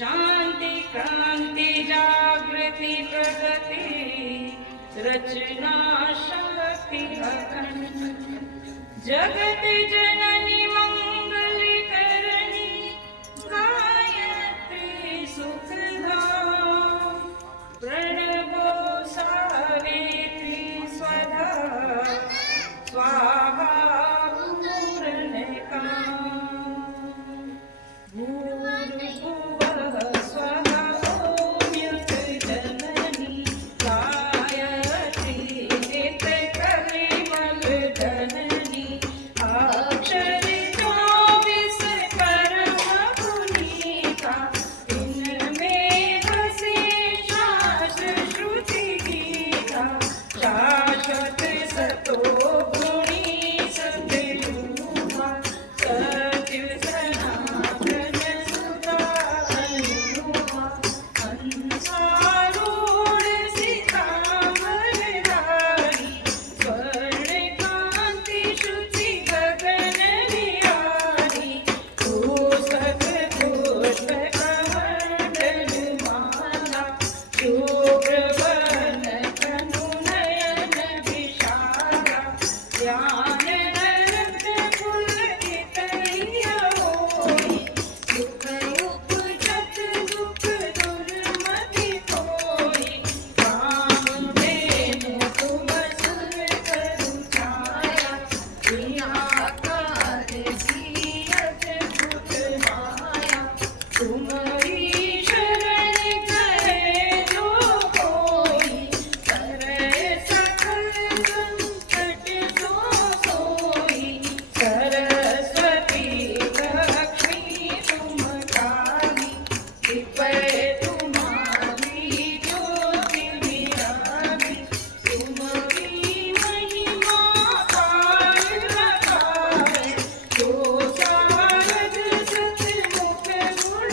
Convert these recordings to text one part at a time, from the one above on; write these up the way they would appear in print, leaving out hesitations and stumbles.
शांति क्रांति जागृति प्रगति रचना शक्ति अखंड जगत जननी मंगलकरणी गायत्री सुखधाम प्रणवो सावित्री स्वधा स्वाहा पूर्णकाम भूर्भुवः स्वः ॐ जननी गायत्री नित्यकलिमलजननी अक्षर 24 परम पुनीता इनमें बसे शास्त्र श्रुति गीता शाश्वत सतो गुणी सद्रूपा सत्य सनातन सुधा अनुरूपा हंसारूढ़ सीतामढ़ी स्वर्णकांति शुचि गगन विहारी पुस्तक पुष्प कमंडल माला शुभ्रवन तनु नयन विशाला ध्यान नरत पुलकित होई सुख उपजत दुख दुर्मति कोई कामधेनु तुम सुर करु छाया निराकार सियत भूत माया तुम्हारी शरण गए जो कोई तरह सकल संकट जो सोई सरस्वती लक्ष्मी तुम काली कृपै तुम्हारी ज्योति निराली तुम्हारी महिमा पार लगावे जो सारद सतमुख गुण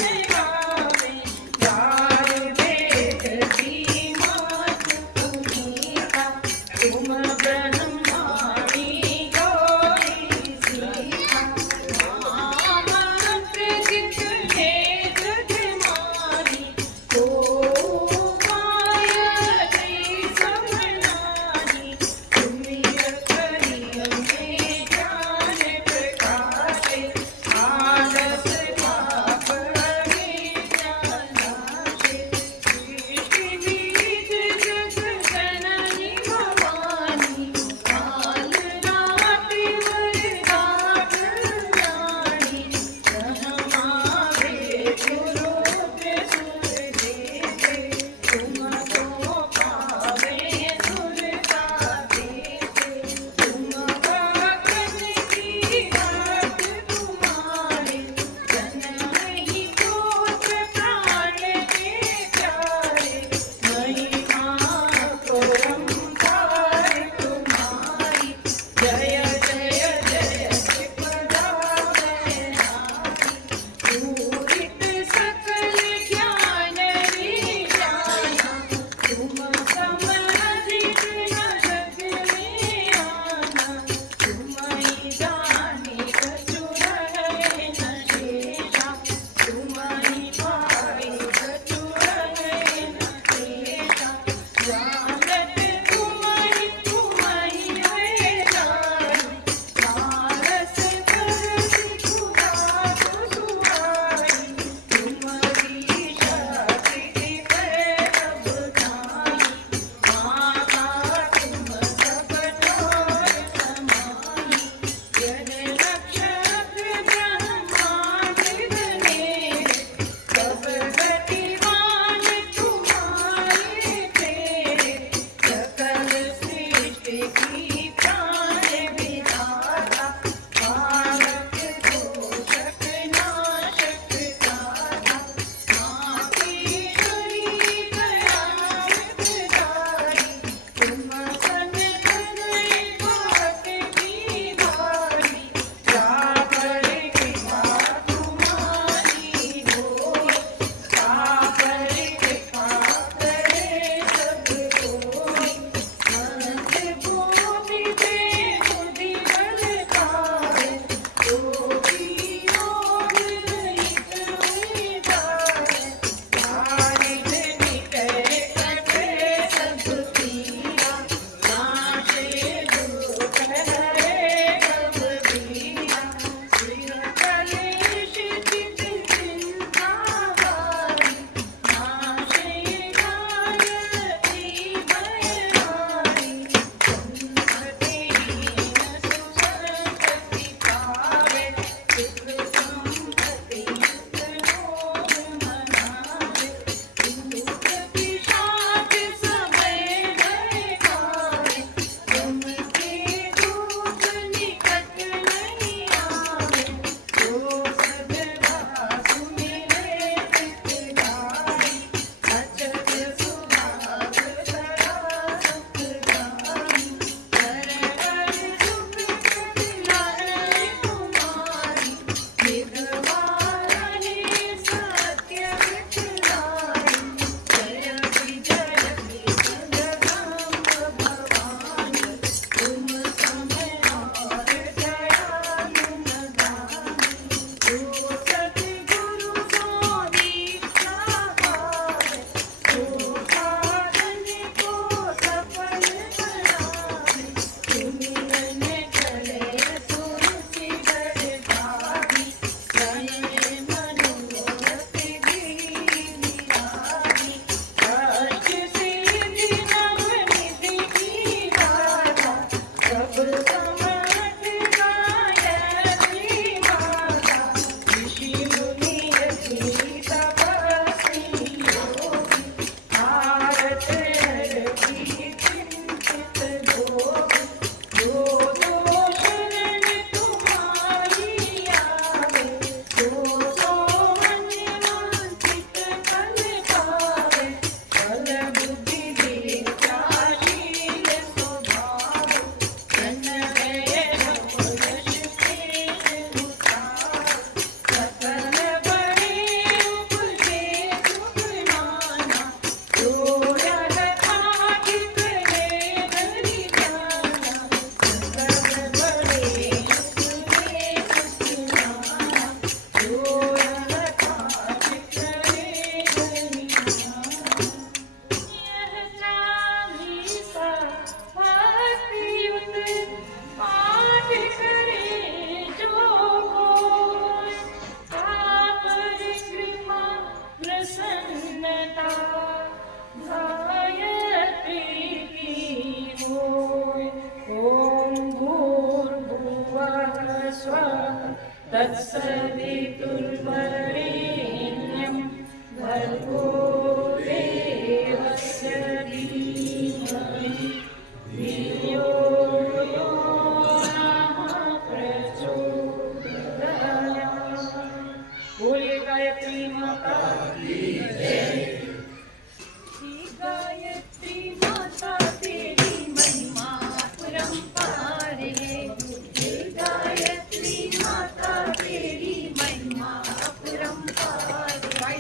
श्री गायत्री माता तेरी महिमा अपरंपार है। श्री गायत्री माता तेरी महिमा अपरंपार है।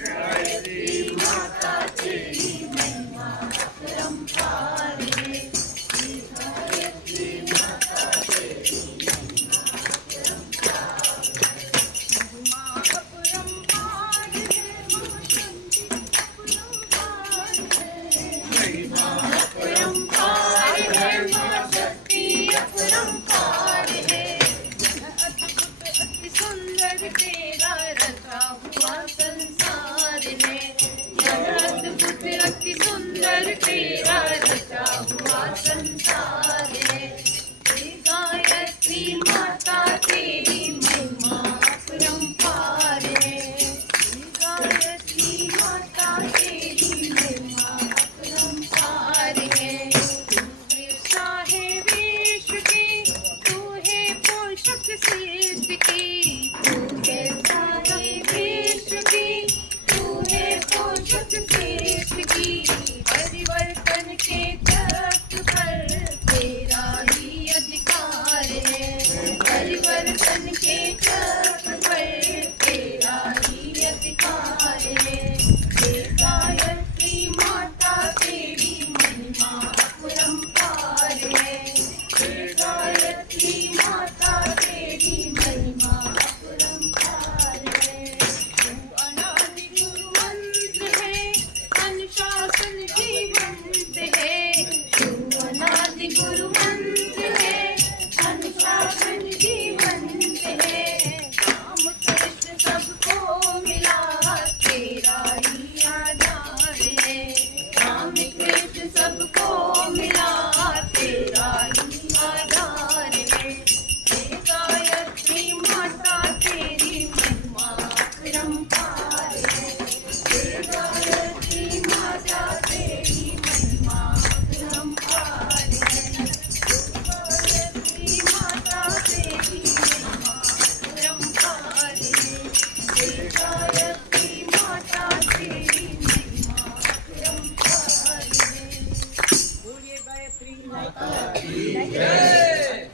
गायत्री माता तेरी महिमा अपरंपार है। श्री गायत्री माता तेरी महिमा अपरंपार है। महिमा अपरंपार है। मां शक्ति अपरंपार है। महिमा अपरंपार है। मां शक्ति अपरंपार है। यह अद्भुत अति सुंदर तेरा रचा हुआ संसार है। यह अद्भुत अति सुंदर तेरा रचा हुआ संसार है। श्री गायत्री माता तेरी महिमा अपरंपार है। श्री गायत्री माता तेरी महिमा अपरंपार है। तू है शाहे वेश की, तू है पोषक श्रेष्ठ की। तू है शाहे वेश की, तू है पोषक श्रेष्ठ की। परिवर्तन के तख्त पर तेरा ही अधिकार है। परिवर्तन के तख्त पर तेरा ही अधिकार है। हे गायत्री माता तेरी महिमा अपरंपार है। हे गायत्री माता तेरी महिमा अपरंपार है। तू अनादि गुरु मंत्र है, अनुशासन जीवंत है। तू अनादि गुरु मंत्र है, अनुशासन जीवंत है। राम कृष्ण सबको मिला तेरा ही आधार है। राम कृष्ण सबको मिला तेरा ही आधार है। हे गायत्री माता तेरी महिमा अपरंपार है। हे गायत्री माता तेरी महिमा अपरंपार है। गायत्री माता तेरी महिमा अपरंपार है। हे गायत्री माता तेरी महिमा अपरंपार है। बोलिए गायत्री माता की जय।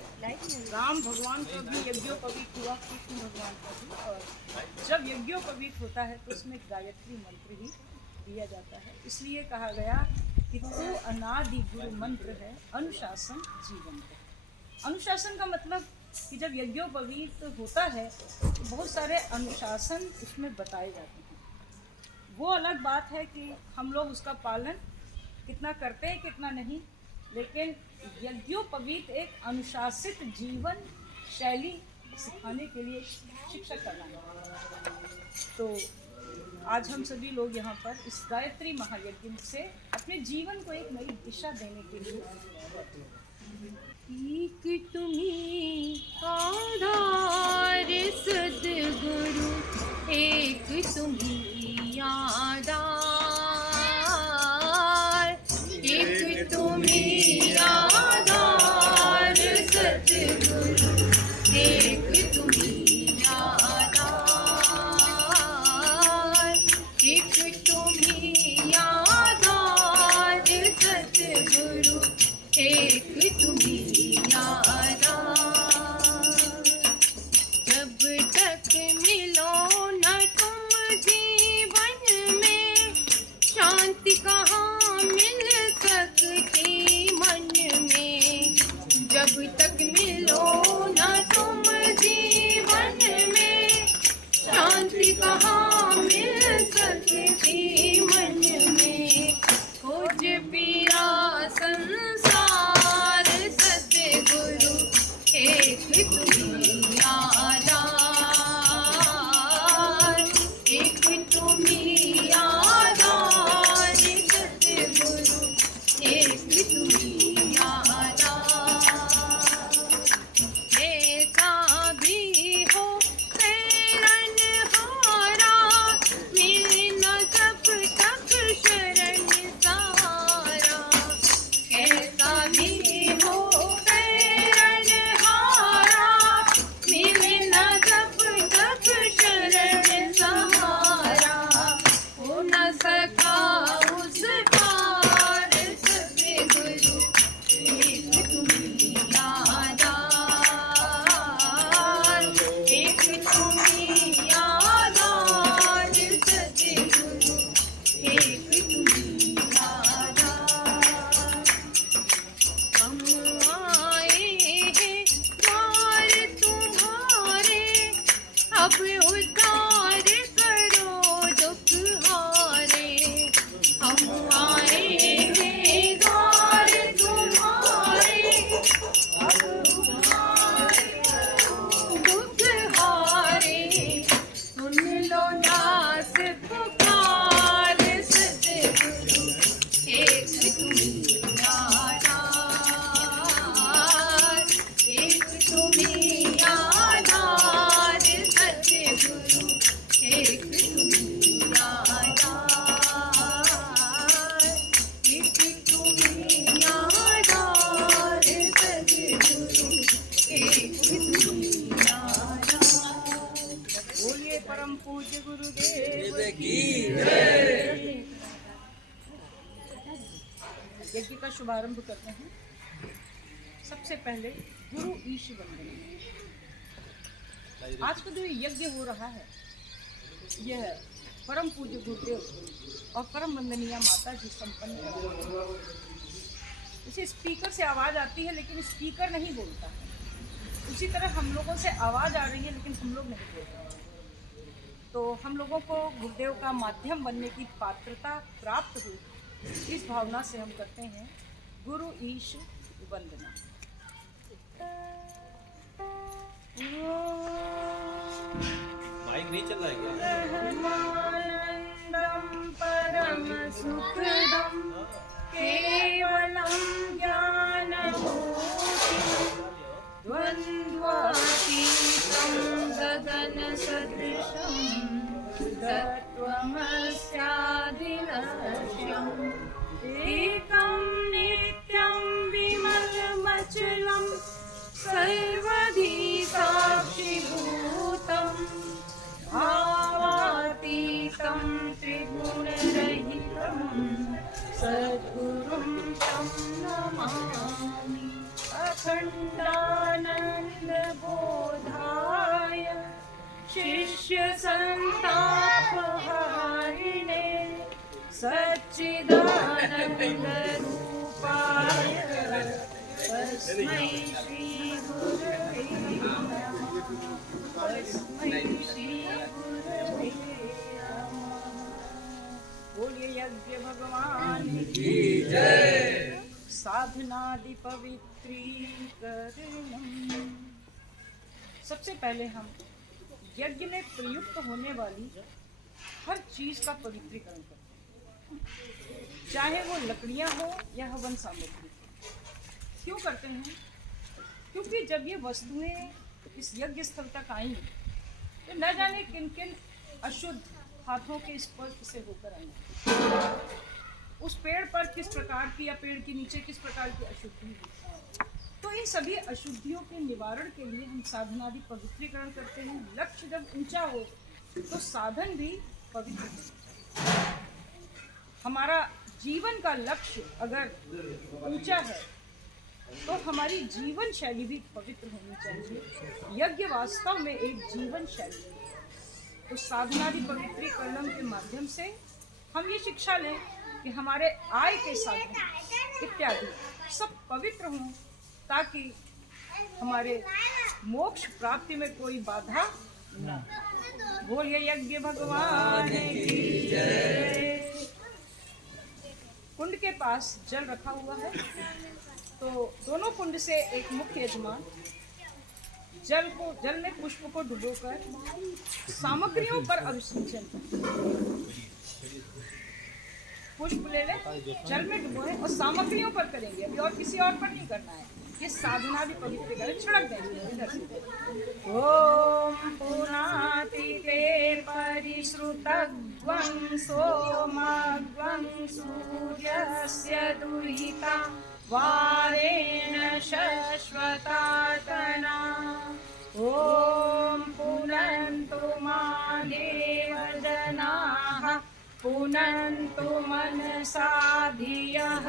राम भगवान का भी यज्ञोपवीत हुआ, कृष्ण भगवान का भी। और जब यज्ञोपवीत होता है तो उसमें गायत्री मंत्र ही दिया जाता है। इसलिए कहा गया कि तू अनादि गुरु मंत्र है, अनुशासन जीवन है। अनुशासन का मतलब कि जब यज्ञोपवीत होता है तो बहुत सारे अनुशासन उसमें बताए जाते हैं। वो अलग बात है कि हम लोग उसका पालन कितना करते हैं कितना नहीं, लेकिन यज्ञोपवीत एक अनुशासित जीवन शैली सिखाने के लिए शिक्षक करना है। तो आज हम सभी लोग यहाँ पर इस गायत्री महायज्ञ से अपने जीवन को एक नई दिशा देने के लिए बैठे हैं। एक तुम्हीं आधार सद्गुरु, एक तुम्हीं आधार। एक तुम्हीं आधार सद्गुरु, एक तुम्हीं आधार। एक तुम्हीं आधार सद्गुरु, एक तुम्हीं आधार। जब तक मिलो न तुम जीवन में, शांति कहाँ मिल सकती मन में। जब तक मिलो न तुम जीवन में, शांति कहाँ मिल सकती मन में। खोज पीरा संसार सद्गुरु, एक तुम्हीं आधार। एक तुम्हीं आधार सद्गुरु, एक तुम्हीं आधार। ऐसा भी हो प्रेरणहारा, गुरुदेव की यज्ञ का शुभारंभ करते हैं। सबसे पहले गुरु ईश वंदन। आज का जो यज्ञ हो रहा है यह परम पूज्य गुरुदेव और परम वंदनीय माता जी संपन्न कर रहे हैं। इसे स्पीकर से आवाज़ आती है लेकिन स्पीकर नहीं बोलता है। उसी तरह हम लोगों से आवाज़ आ रही है लेकिन हम लोग नहीं बोल रहे। तो हम लोगों को गुरुदेव का माध्यम बनने की पात्रता प्राप्त हुई, इस भावना से हम करते हैं गुरु ईश वंदना। माइक नहीं चल रहा है क्या? ब्रह्मानंदं परम सुखदं केवलं ज्ञानमूर्तिं द्वन्द्वातीतं गगनसदृशं तत्त्वमस्यादिलक्ष्यम् एकं नित्यं विमलमचलं सर्वधी साक्षिभूतं भावातीतं त्रिगुणरहितं सद्गुरुं तं नमामि। अखण्डानन्दबोधाय शिष्यसन्तापहारिणे सच्चिदानन्दरूपाय तस्मै श्रीगुरवे नमः। तस्मै श्रीगुरवे नमः। बोलिए यज्ञ भगवान की जय। साधनादि पवित्रीकरणम। सबसे पहले हम यज्ञ में प्रयुक्त होने वाली हर चीज का पवित्रीकरण करते हैं, चाहे वो लकड़ियां हो या हवन सामग्री। क्यों करते हैं? क्योंकि जब ये वस्तुएं इस यज्ञ स्थल तक आई तो न जाने किन किन अशुद्ध हाथों के स्पर्श से होकर आई। उस पेड़ पर किस प्रकार की या पेड़ के नीचे किस प्रकार की अशुद्धि हुई। तो इन सभी अशुद्धियों के निवारण के लिए हम साधनादि पवित्रीकरण करते हैं। लक्ष्य जब ऊंचा हो तो साधन भी पवित्र हो। हमारा जीवन का लक्ष्य अगर ऊंचा है तो हमारी जीवन शैली भी पवित्र होनी चाहिए। यज्ञ वास्तव में एक जीवन शैली है। तो साधनादि पवित्रीकरण के माध्यम से हम ये शिक्षा लें कि हमारे आय के साधन इत्यादि सब पवित्र हों, ताकि हमारे मोक्ष प्राप्ति में कोई बाधा न। बोलिए यज्ञ भगवान की जय। कुंड के पास जल रखा हुआ है, तो दोनों कुंड से एक मुख्य यजमान जल में पुष्प को डुबोकर सामग्रियों पर अभिषेचन। पुष्प ले ले, जल में डुबोए और सामग्रियों पर करेंगे, अभी और किसी और पर नहीं करना है। ये साधना भी पवित्र करें, छिड़क देंगे इधर से। ओम पुनातिते परिश्रुतग्वं सोमग्वं सूर्यस्य दुहिता वारेण शश्वतातना। ओम पुनन्तु मादेव जनाः पुनन्तु मनसा धियः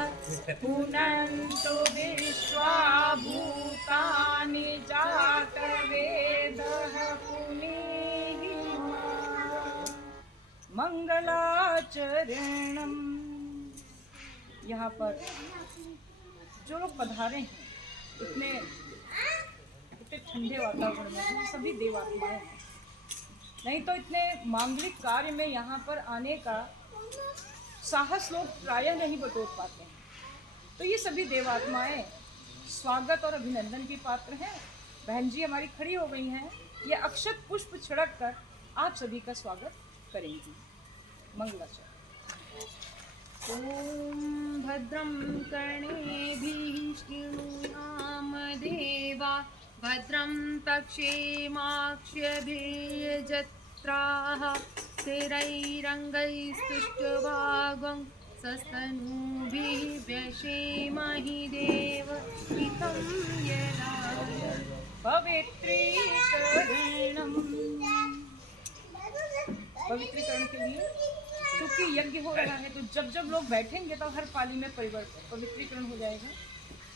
पुनन्तु विश्वा भूतानि जातवेदः पुनीहि मंगलाचरणम्। यहाँ पर जो लोग पधारे हैं इतने ठंडे वातावरण में, सभी देवात्माएं हैं। नहीं तो इतने मांगलिक कार्य में यहाँ पर आने का साहस लोग प्रायः नहीं बटोर पाते हैं। तो ये सभी देवात्माएं स्वागत और अभिनंदन की पात्र हैं। बहन जी हमारी खड़ी हो गई हैं, ये अक्षत पुष्प छिड़क कर आप सभी का स्वागत करेंगी। मंगलाचरण। ओम भद्रं कर्णेभिः शृणुयाम देवा भद्रं तक्षेमाक्ष्यभिर्यजत्राः स्थिरैरङ्गैस्तुष्टुवागं सस्तनूभिः व्यशेमहि देवहितं यदाय पवित्रीकरणम्। पवित्रीकरण के लिए, क्योंकि यज्ञ हो रहा है तो जब जब लोग बैठेंगे तो हर पाली में पवित्रीकरण हो जाएगा।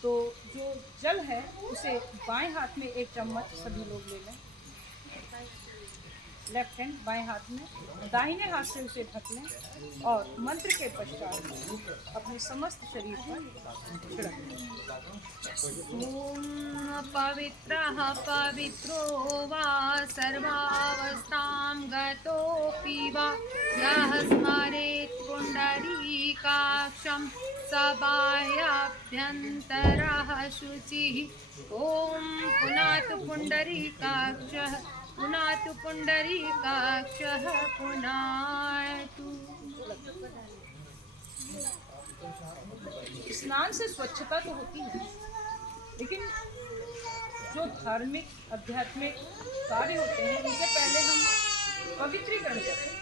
तो जो जल है उसे बाएं हाथ में एक चम्मच सभी लोग ले लें, लेफ्ट हैंड बाएं हाथ में, दाहिने हाथ से उसे ढक लें और मंत्र के पश्चात अपने समस्त शरीर पर छिड़क लें। ॐ पवित्रः पवित्रो वा सर्वावस्थां गतोऽपि वा यः स्मरेत् पुण्डरीकाक्षं स बाह्याभ्यन्तरः शुचिः। ॐ पुनातु पुण्डरीकाक्षः पुनातु पुण्डरीकाक्षः पुनातु। स्नान से स्वच्छता तो होती है, लेकिन जो धार्मिक आध्यात्मिक कार्य होते हैं उनसे पहले हम पवित्रीकरण करते हैं।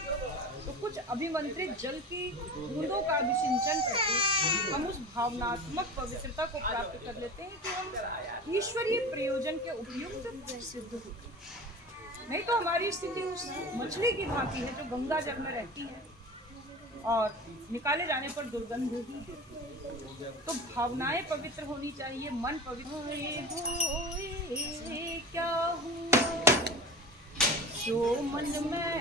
तो कुछ अभिमंत्रित जल की बूंदों का अभिसिंचन करके हम उस भावनात्मक पवित्रता को प्राप्त कर लेते हैं कि हम ईश्वरीय प्रयोजन के उपयुक्त सिद्ध होते हैं। नहीं तो हमारी स्थिति उस मछली की भांति है जो गंगा जल में रहती है और निकाले जाने पर दुर्गंध ही देती है। तो भावनाएं पवित्र होनी चाहिए, मन पवित्र। क्या हुआ जो मन में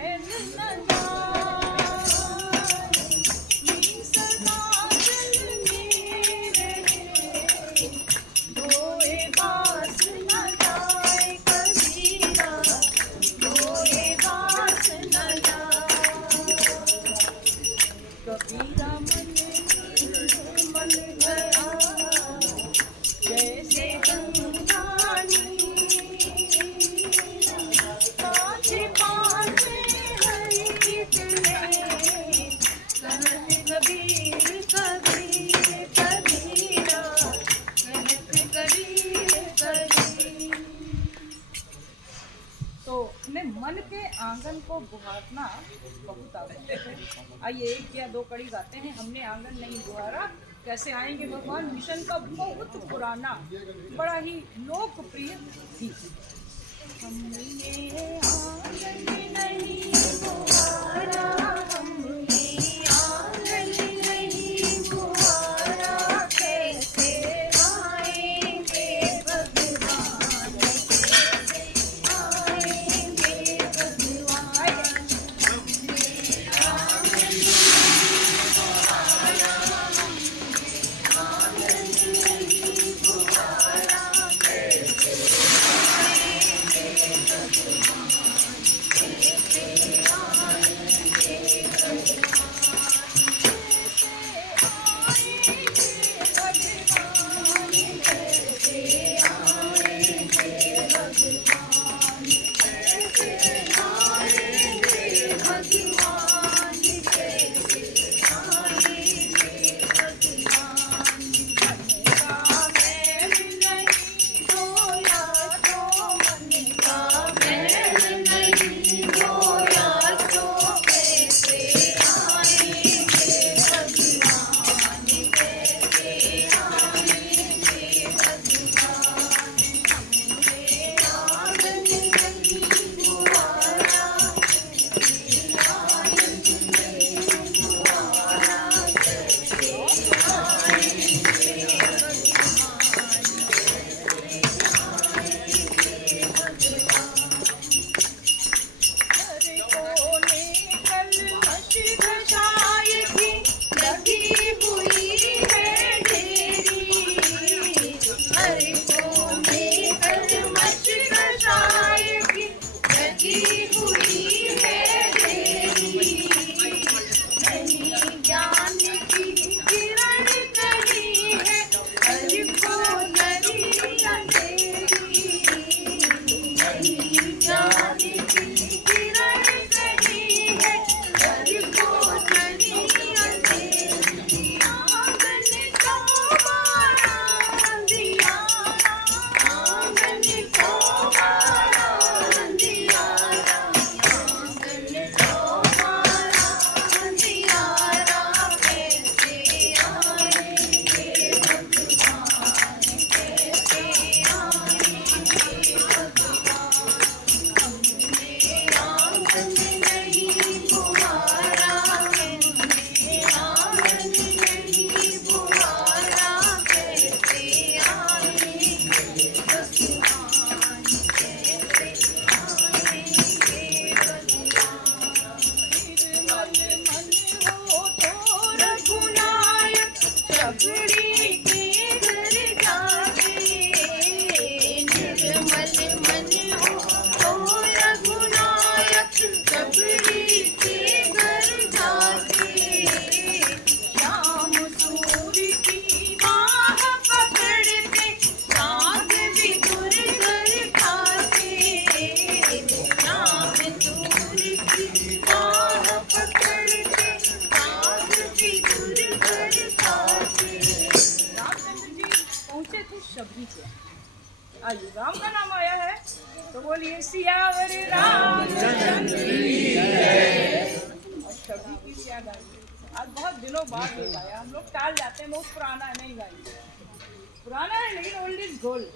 मन के आंगन को बुहारना बहुत आवश्यक है। आइए एक या दो कड़ी गाते हैं। हमने आंगन नहीं बुहारा, कैसे आएंगे भगवान, मिशन का बहुत पुराना बड़ा ही लोकप्रिय गीत। हमने आंगन नहीं बुहारा, हमने आंगन नहीं बुहारा, कैसे आएंगे भगवान, कैसे आएंगे भगवान। सबरी के घर जाके निर्मल मन हो रघुनायक सबरी के घर जाके श्याम सूर्य की बाह पकड़ते साग विदुर घर खाते श्याम सूर्य की बाह पकड़ते साग विदुर घर खाते। रामचंद्र जी पहुंचे थे शबरी से। आज राम का नाम आया है तो बोलिए सियावर रामचंद्र की जय। और शबरी की क्या गाई आज बहुत दिनों बाद ये गाया। हम लोग टाल जाते हैं, बहुत पुराना है, नहीं गाई। पुराना है लेकिन ओल्ड इज गोल्ड।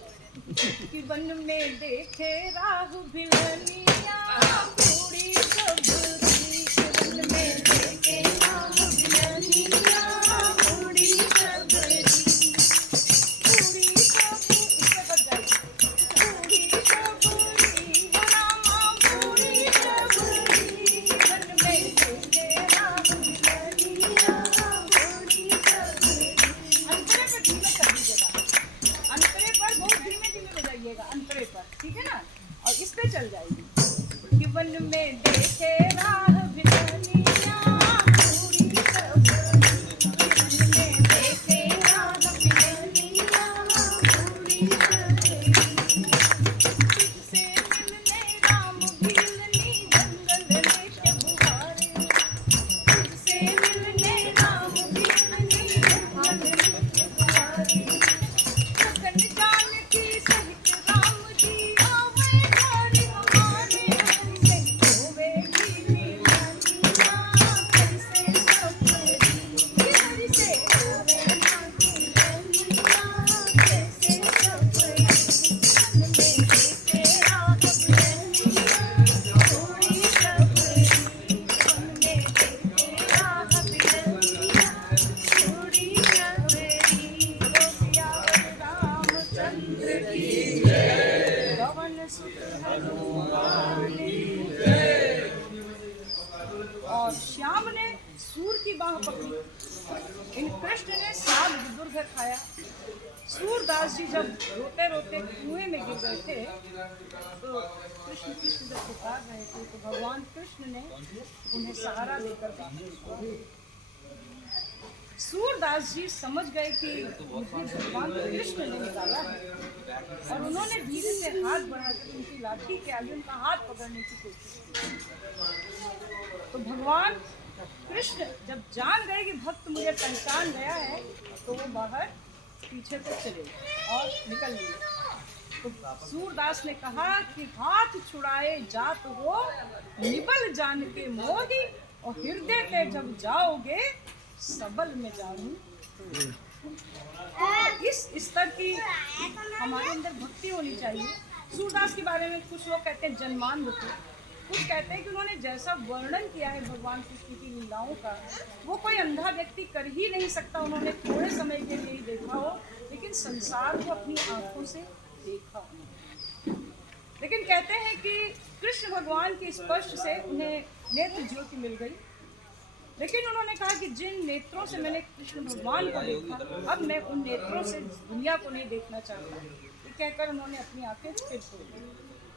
कि वन में देखे राहु भिलनिया बूढ़ी सबरी, वन में देखे राहु भिलनिया बूढ़ी सबरी, बूढ़ी सबरी इससे बच जाएगी, बूढ़ी सबरी हो रामा बूढ़ी सबरी, वन में देखे राहु भिलनिया बूढ़ी सबरी। अंतरे पर धीमे कर दीजिएगा, अंतरे पर बहुत धीमे धीमे बजाइएगा, अंतरे पर, ठीक है ना। और इस पे चल जाएगी कि वन में देखे राह भिलनिया बूढ़ी सबरी, वन में देखे राह भिलनिया बूढ़ी सबरी, तुझसे मिलने राम भिलनी जंगल लेके बुहारे, तुझसे मिलने राम भिलनी जंगल लेके बुहारे, गगन जानकी सहित राम जी आवे घर हमारे, हरि से होवेगी भिलनिया कैसे सबरी, हरि से होवेगी भिलनिया कैसे सबरी, वन में देखे राह भिलनिया बूढ़ी सबरी, वन में देखे राह भिलनिया बूढ़ी सबरी। बोलो सियावर रामचंद्र की जय, पवन सुत हनुमान की जय। और श्याम ने सूर की बाह पकड़ी, इन कृष्ण ने साग विदुर घर खाया। सूरदास जी जब रोते रोते कुएं में गिर गए थे तो कृष्ण कृष्ण जब पुकार रहे थे तो भगवान कृष्ण ने उन्हें सहारा देकर बाहर निकाला। सूरदास जी समझ गए कि मुझे भगवान कृष्ण ने निकाला है और उन्होंने धीरे से हाथ बढ़ाकर उनकी लाठी के आगे उनका हाथ पकड़ने की कोशिश की। तो भगवान कृष्ण जब जान गए कि भक्त मुझे पहचान गया है तो वो बाहर पीछे से चले और निकल लिए। तो सूरदास ने कहा कि हाथ छुड़ाए जात हो निबल जान के मोही, और हृदय पे जब जाओगे सबल में जाऊं। तो इस स्तर की हमारे अंदर भक्ति होनी चाहिए। सूरदास के बारे में कुछ लोग कहते हैं जन्मांध थे, कुछ कहते हैं कि उन्होंने जैसा वर्णन किया है भगवान कृष्ण की लीलाओं का वो कोई अंधा व्यक्ति कर ही नहीं सकता। उन्होंने थोड़े समय के लिए ही देखा हो लेकिन संसार को अपनी आंखों से देखा हो। लेकिन कहते हैं कि कृष्ण भगवान के स्पर्श से उन्हें नेत्र ज्योति मिल गई, लेकिन उन्होंने कहा कि जिन नेत्रों से मैंने कृष्ण भगवान को देखा अब मैं उन नेत्रों से दुनिया को नहीं देखना चाहता। ये कहकर उन्होंने अपनी आंखें फिर खोल दी।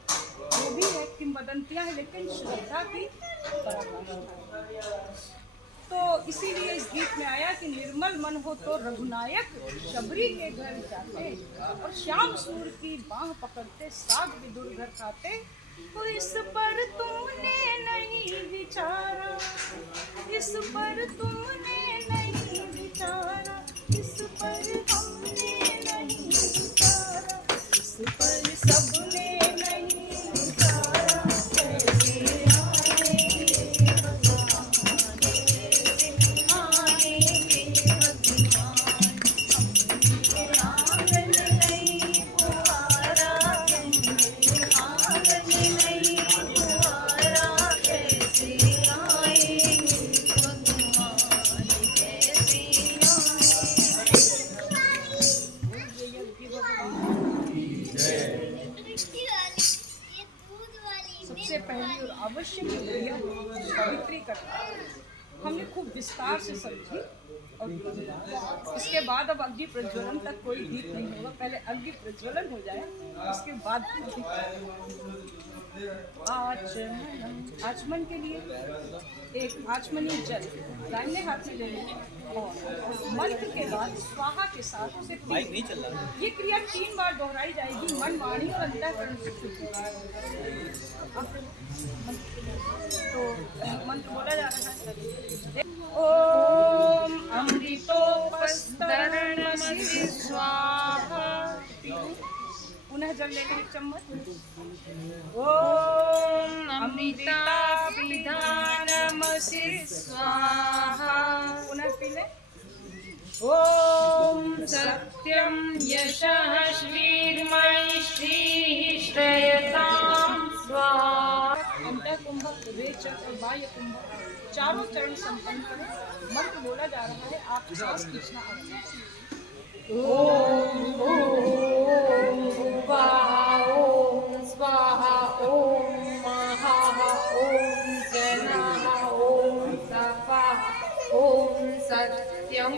वो भी है किंवदंतियां हैं लेकिन श्रद्धा की पराकाष्ठा है। तो इसीलिए इस गीत में आया कि निर्मल मन हो तो रघुनायक शबरी के घर जाते और श्याम सूर की बाह पकड़ते साग विदुर घर खाते। तो इस पर तुमने नहीं विचारा, इस पर तुमने नहीं विचारा, इस पर हमने नहीं विचारा, इस पर सबने नहीं विचारा। कैसे आएंगे भगवान, कैसे आएंगे भगवान, हमने आंगन नहीं पुकारा, हमने आंगन नहीं पुकारा, कैसे आएंगे भगवान। हमने खूब विस्तार से समझी और इसके बाद अब अग्नि प्रज्वलन तक कोई दीप नहीं होगा। पहले अग्नि प्रज्वलन हो जाए, उसके बाद आचमन के लिए एक आचमनी जल दाहिने हाथ में ले लें और मंत्र के बाद स्वाहा के साथ उसे बाइक नहीं चल रहा। ये क्रिया 3 बार दोहराई जाएगी। मन, वाणी और अंतःकरण से शुद्ध। तो मंत्र बोला जा रहा है। ओम अमृतोपस्तरणमसि स्वाहा। पुनः जल लेंगे 1 चम्मच। ओम अमृताभिधानमसि स्वाहा। पुनः पी लें। ओम सत्यम यशः श्रीर्मयि श्रीः श्रेयतां स्वाहा। अंतः कुंभ, हृदय चक्र और बाह्य कुंभ चारों चरण संपन्न करें। मंत्र बोला जा रहा है, आप सांस खींचना आवश्यक। ओम भुवः ओम स्वाहा ओम महाः ओम जनः ओम तपः ओम सत्यम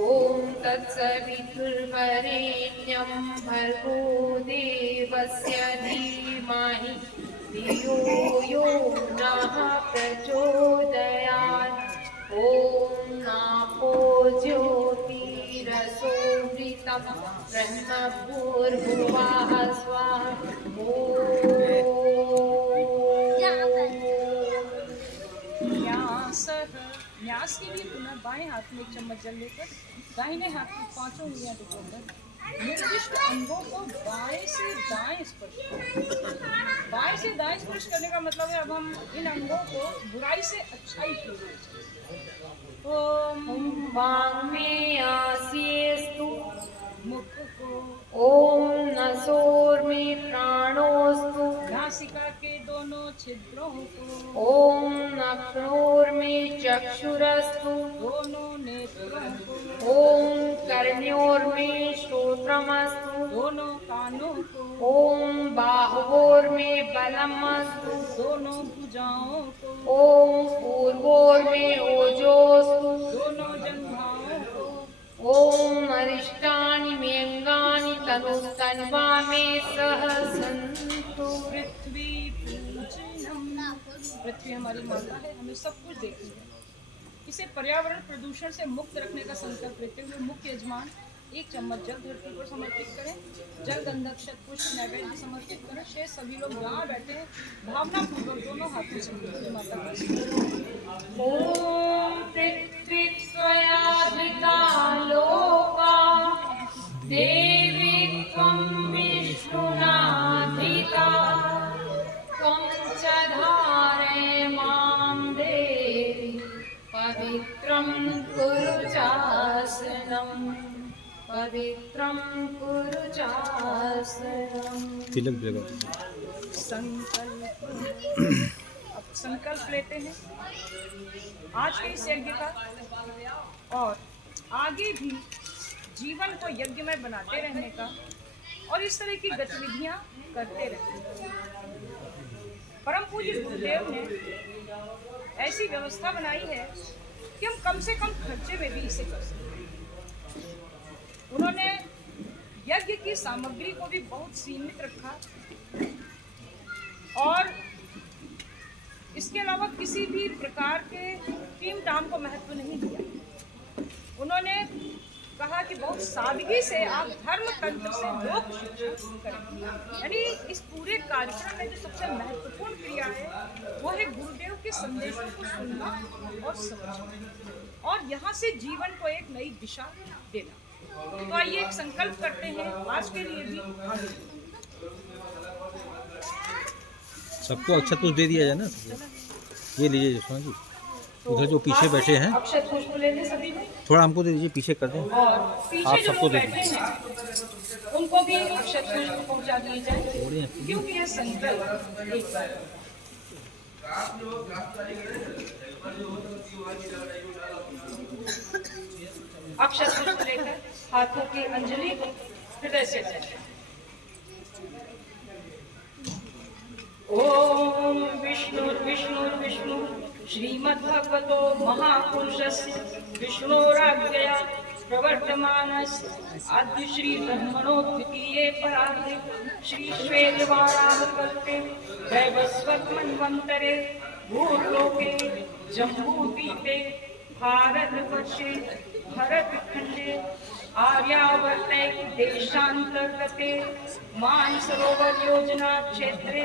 ओम तत्सवितुर्वरेण्यं भर्गो देवस्य धीमहि धियो यो नः प्रचोदयात्। ओम नापो ज्योतिरसोमृतं ब्रह्मभूर्भुवः स्वाहा। न्यास के लिए पुनः बाएं हाथ में 1 चम्मच जल लेकर दाहिने हाथ की 5 उंगलियां डुबोकर निर्दिष्ट अंगों को बाएं से दाएं स्पर्श करें। बाएं से दाएं स्पर्श करने का मतलब है अब हम इन अंगों को बुराई से अच्छाई की ओर। ओम वाङ्मे आसीस्तु मुख को, ओम नसोर्मे प्राणोस्तु नासिका के दोनों छिद्रों को, ओम नक्नोर्मे चक्षुरस्तु दोनों नेत्रों को, ओम कर्ण्योर्मे श्रोत्रमस्तु दोनों कानों को, ओम बाहुवोर्मे बलमस्तु दोनों भुजाओं को, ओम पूर्वोर्मे ओजोस्तु दोनों जंघाओं को, ओम अरिष्टानि मेऽङ्गानि तनुस्तन्वा मे सह सन्तु। पृथ्वी पूजनम। पृथ्वी हमारी माता है, हमें सब कुछ देखती है। इसे पर्यावरण प्रदूषण से मुक्त रखने का संकल्प लेते हुए मुख्य यजमान 1 चम्मच जल धरती पर समर्पित करें। जल गंधक शतपुष्प नैवेद्य समर्पित करें। शेष सभी लोग जहाँ बैठे हैं भावना पूर्वक दोनों हाथों से पृथ्वी माता का ओम पृथ्वी त्वयाधिका लोका देवी त्वं विष्णुनाधिका त्वं च धारयमां देवी पवित्रं कुरु चासनम् पवित्रं कुरु चासनम्। तिलक जगह संकल्प। अब संकल्प लेते हैं आज के इस यज्ञ का और आगे भी जीवन को यज्ञमय बनाते रहने का और इस तरह की गतिविधियां करते रहने का। परम पूज्य गुरुदेव ने ऐसी व्यवस्था बनाई है कि हम कम से कम खर्चे में भी इसे कर सकते हैं। उन्होंने यज्ञ की सामग्री को भी बहुत सीमित रखा और इसके अलावा किसी भी प्रकार के टीम टाम को महत्व नहीं दिया। उन्होंने कहा कि बहुत सादगी से आप धर्म तंत्र से लोक शिक्षा करें। यानी इस पूरे कार्यक्रम में जो सबसे महत्वपूर्ण क्रिया है वो है गुरुदेव के संदेशों को सुनना और समझना और यहाँ से जीवन को एक नई दिशा देना। तो आइए एक संकल्प करते हैं आज के लिए भी। सबको अक्षत पुष्प दे दिया जाए ना। ये लीजिए जसना जी, उधर जो पीछे बैठे हैं अक्षत पुष्प लेने सभी ने थोड़ा हमको दे दीजिए, पीछे कर दें। और पीछे आप जो सबको लोग दे बैठे हैं उनको भी अक्षत पुष्प पहुंचा दिए जाए क्योंकि यह संकल्प एक बार अक्षत पुष्प लेकर हाथों की अंजलि हृदय से दें। ओम विष्णु विष्णु विष्णु श्रीमद्भगवतो महापुरुषस्य विष्णोराज्ञया प्रवर्तमानस्य आद्य श्री ब्रह्मणो द्वितीये परार्धे श्री श्वेतवाराहकल्पे वैवस्वत मन्वन्तरे भूर्लोके जम्बूद्वीपे भारतवर्षे भरतखण्डे आर्यावर्ते देशान्तर्गते मानसरोवर योजना क्षेत्रे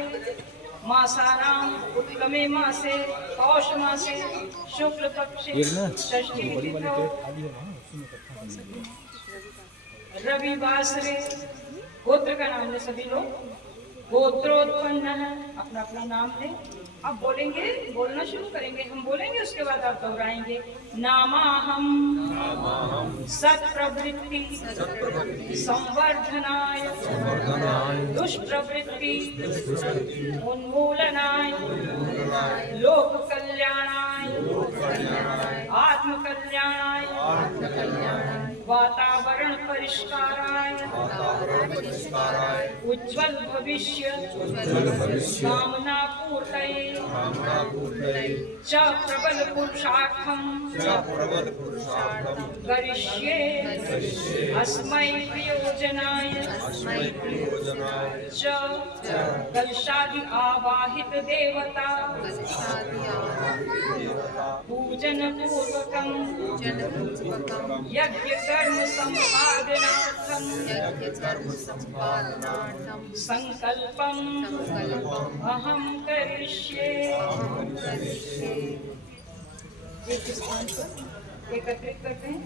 मासानां उत्तमे मासे पौष मासे शुक्ल पक्षे षष्ठी तिथौ रविवासरे गोत्र का नाम ले सभी लोग गोत्रोत्पन्न है अपना अपना नाम ले अब बोलेंगे बोलना शुरू करेंगे हम बोलेंगे उसके बाद आप दोहराएंगे नामाहम सत्प्रवृत्ति संवर्धनाय दुष्प्रवृत्ति उन्मूलनाय लोक कल्याणाय आत्म कल्याणाय वातावरण परिष्काराय उज्ज्वल भविष्य कामना पूर्तये च प्रबल पुरुषार्थम करिष्ये अस्मै प्रियोजनाय च कलशादि आवाहित देवता पूजन पूर्वकं यज्ञ कर्म संपादनार्थं संकल्पं अहं करिष्ये। एक स्थान पर एकत्रित करते हैं।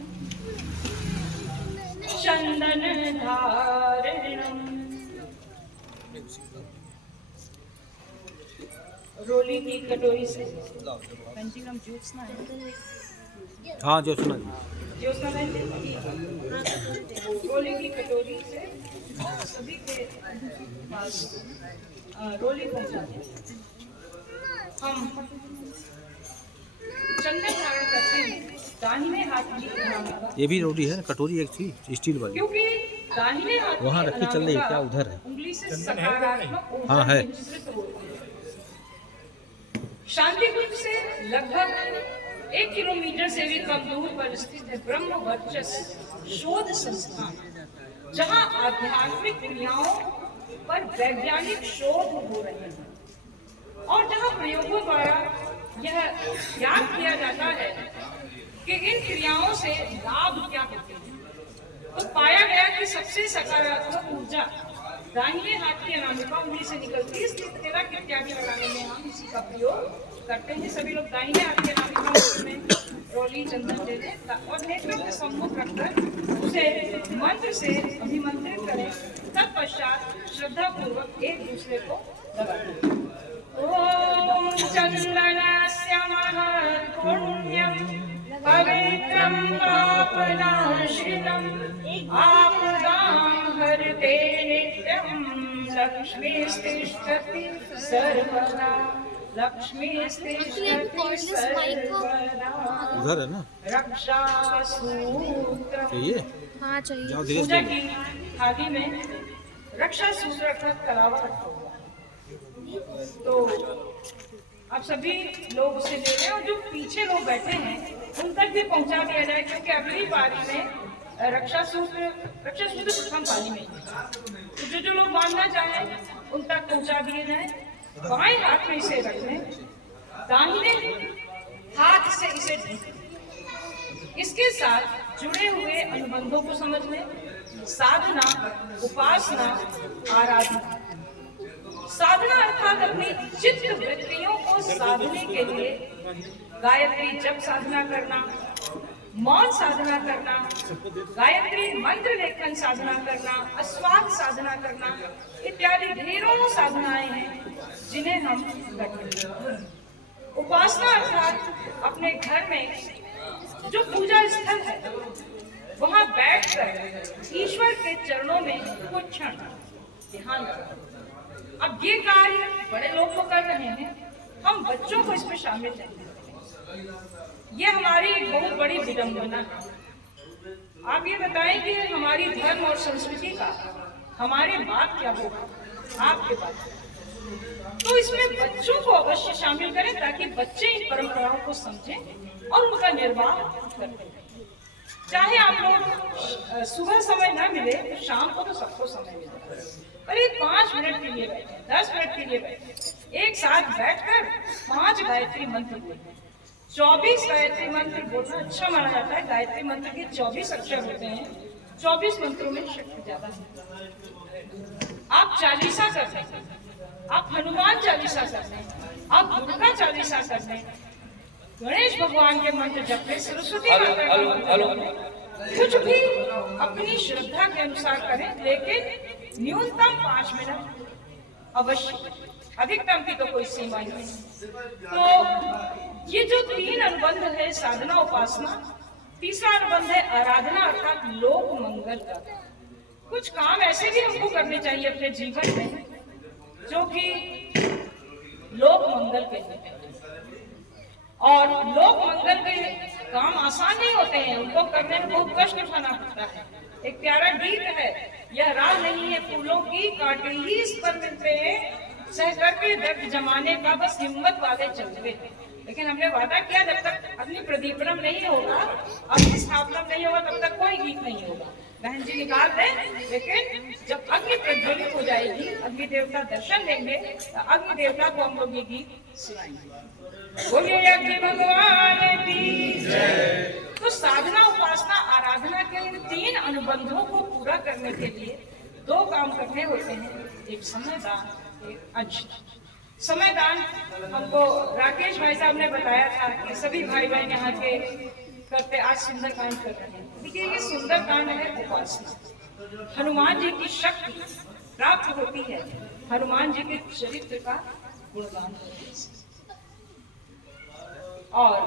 चंदन धारणम रोली की कटोरी से पंचीकम ज्योत्सना है। हाँ ज्योत्सना जी ज्योत्सना बहन जी रोली की कटोरी से सभी के पास रोली पहुंचाते हैं। हम चंदन धारण करते हैं दाहिने हाथ की अनामिका। ये भी रोटी है कटोरी एक थी स्टील वाली क्योंकि दाहिने हाथ वहाँ की रखी चल रही है क्या अनामिका उधर है उंगली से सकारात्मक ऊर्जा हाँ, है। केंद्रित होती है। शांति कुंज से लगभग 1 किलोमीटर से भी कम दूर पर स्थित है ब्रह्म वर्चस्व शोध संस्थान, जहाँ आध्यात्मिक क्रियाओं पर वैज्ञानिक शोध हो रहे हैं और जहाँ प्रयोगों द्वारा यह ज्ञात किया जाता है कि इन क्रियाओं से लाभ क्या होते हैं। तो पाया गया कि सबसे सकारात्मक ऊर्जा दाहिने हाथ की अनामिका उंगली से निकलती है, इसलिए तिलक इत्यादि लगाने में हम इसी का प्रयोग करते हैं। सभी लोग दाहिने हाथ की अनामिका में रोली चंदन ले लें और नेत्रों के सम्मुख रखकर उसे मंत्र से अभिमंत्रित करें। तत्पश्चात श्रद्धा पूर्वक एक दूसरे को लगाएं। ओम चंदनस्य महत्पुण्यं पवित्रं पापनाशिनं आपदां हरते नित्यं लक्ष्मीस्तिष्ठति सर्वदा लक्ष्मीस्तिष्ठति सर्वदा। उधर है ना रक्षा सूत्र चाहिए हाँ चाहिए। जाओ धीरे पूजा से की थाली में रक्षा सूत्र अर्थात कलावा रखा हुआ। तो आप सभी लोग उसे ले लें और जो पीछे लोग बैठे हैं उन तक भी पहुंचा दिया जाए, क्योंकि अगली बारी में रक्षा सूत्र प्रथम पाली में तो जो लोग बांधना चाहें उन तक पहुंचा दिए जाए। बाएं हाथ में इसे रख लें, दाहिने हाथ से इसे ढकें। इसके साथ जुड़े हुए अनुबंधों को समझ लें। साधना, उपासना, आराधना। साधना अर्थात अपनी चित्त वृत्तियों को साधने के लिए गायत्री जप साधना करना, मौन साधना करना, गायत्री मंत्र लेखन साधना करना, अस्वाद साधना करना इत्यादि ढेरों साधनाएं हैं जिन्हें हम करते हैं। उपासना अर्थात अपने घर में जो पूजा स्थल है वहां बैठकर ईश्वर के चरणों में कुछ क्षण ध्यान रखें। अब ये कार्य बड़े लोग तो कर रहे हैं, हम बच्चों को इसमें शामिल हैं। ये हमारी एक बहुत बड़ी विडंबना है। आप ये बताएं कि हमारी धर्म और संस्कृति का हमारे बात क्या होगा, आपके बात। तो इसमें बच्चों को अवश्य शामिल करें ताकि बच्चे इन परंपराओं को समझें और उनका निर्वाह करें। चाहे आप लोग सुबह समय ना मिले तो शाम को तो सबको समय मिलता है, पर ये 5 मिनट के लिए बैठे, 10 मिनट के लिए बैठे, एक साथ बैठकर 5 गायत्री मंत्र बोलते हैं। 24 गायत्री मंत्र बोलना अच्छा माना जाता है। गायत्री मंत्र के 24 अक्षर होते हैं, 24 मंत्रों में शक्ति ज्यादा है। आप चालीसा कर सकते हैं, आप हनुमान चालीसा कर सकते हैं, आप दुर्गा चालीसा कर सकते हैं, गणेश भगवान के मंत्र जप ले, सरस्वती माता का मंत्र, कुछ भी अपनी श्रद्धा के अनुसार करें, लेकिन न्यूनतम 5 मिनट अवश्य, अधिकतम की तो कोई सीमा नहीं। तो ये जो 3 अनुबंध है, साधना उपासना, तीसरा अनुबंध है आराधना अर्थात लोक मंगल का। कुछ काम ऐसे भी हमको करने चाहिए अपने जीवन में जो कि लोक मंगल के हैं, और लोक मंगल के काम आसान नहीं होते हैं, उनको करने में बहुत कष्ट उठाना पड़ता है। एक प्यारा गीत है, यह राह नहीं है फूलों की, कांटे ही इस पर मिलते हैं, सह करके दर्द जमाने का बस हिम्मत वाले चलते हैं। लेकिन हमने वादा किया जब तक अग्नि प्रदीपनम नहीं होगा, अग्नि स्थापना नहीं होगा, तब तक कोई गीत नहीं होगा। बहन जी निकाल दें, लेकिन जब अग्नि प्रज्वलित हो जाएगी, अग्नि देवता दर्शन देंगे, तो अग्नि देवता को हम लोग ये गीत सुनाएंगे। बोलिए अग्नि भगवान की जय। तो साधना उपासना आराधना के इन 3 अनुबंधों को पूरा करने के लिए 2 काम करने होते हैं, एक समय दान, एक अंश। समय दान हमको राकेश भाई साहब ने बताया था कि सभी भाई बहन यहाँ के करते, आज सुंदरकांड कर रहे हैं। देखिए ये सुंदरकांड है उपासना। हनुमान जी की शक्ति प्राप्त होती है हनुमान जी के चरित्र का गुणगान करने से। और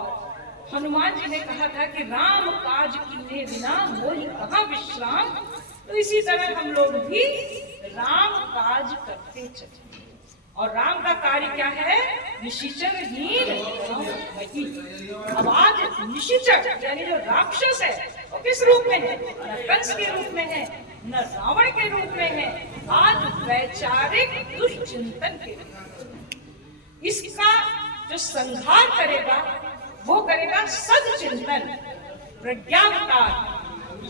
हनुमान जी ने कहा था कि राम काज कीने बिना मोहि कहाँ विश्राम। तो इसी तरह हम लोग भी राम काज करते चले। और राम का कार्य क्या है? निशिचरहीन राम वही। अब आज निशिचर यानी जो राक्षस है वो किस रूप में है? न कंस के रूप में है, न रावण के रूप में है, आज वैचारिक दुष्चिंतन के रूप में। इसका जो संहार करेगा वो करेगा सदचिंतन, प्रज्ञावतार।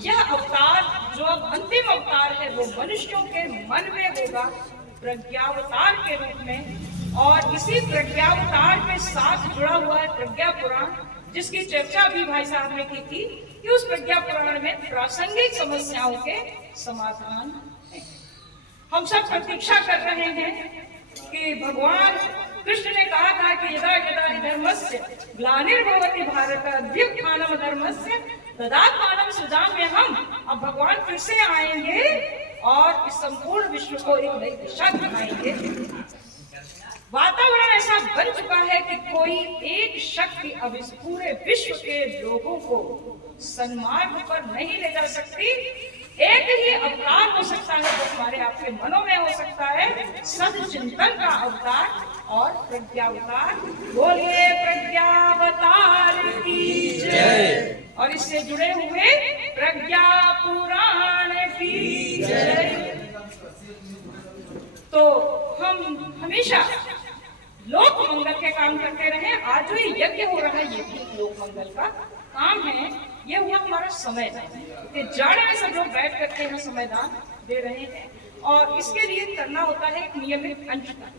यह अवतार जो अब अंतिम अवतार है वो मनुष्यों के मन में होगा प्रज्ञावतार के रूप में। और इसी प्रज्ञावतार के साथ जुड़ा हुआ है प्रज्ञा पुराण, जिसकी चर्चा भी भाई साहब ने की थी कि उस प्रज्ञा पुराण में प्रासंगिक समस्याओं के समाधान है। हम सब प्रतीक्षा कर रहे हैं कि भगवान कृष्ण ने कहा था कि यदा यदा हि धर्मस्य ग्लानिर्भवति भारत अभ्युत्थानम धर्मस्य तदात्मानं सृजाम्यहम्। अब भगवान फिर से आएंगे और इस संपूर्ण विश्व को एक नई दिशा दिखाएंगे। वातावरण ऐसा बन चुका है कि कोई एक शक्ति अब इस पूरे विश्व के लोगों को सन्मार्ग पर नहीं ले जा सकती। एक ही अवतार हो सकता है जो हमारे आपके मनों में हो सकता है, सदचिंतन का अवतार और प्रज्ञावतार। बोलिए प्रज्ञावतार की जय। और इससे जुड़े हुए प्रज्ञा पुराण की जय। तो हम हमेशा लोक मंगल के काम करते रहे। आज जो यज्ञ हो रहा है ये भी लोक मंगल का काम है। ये हुआ हमारा समय दान। जाड़े में सब लोग बैठ करके हम समय दान दे रहे हैं और इसके लिए करना होता है एक नियमित अंशदान।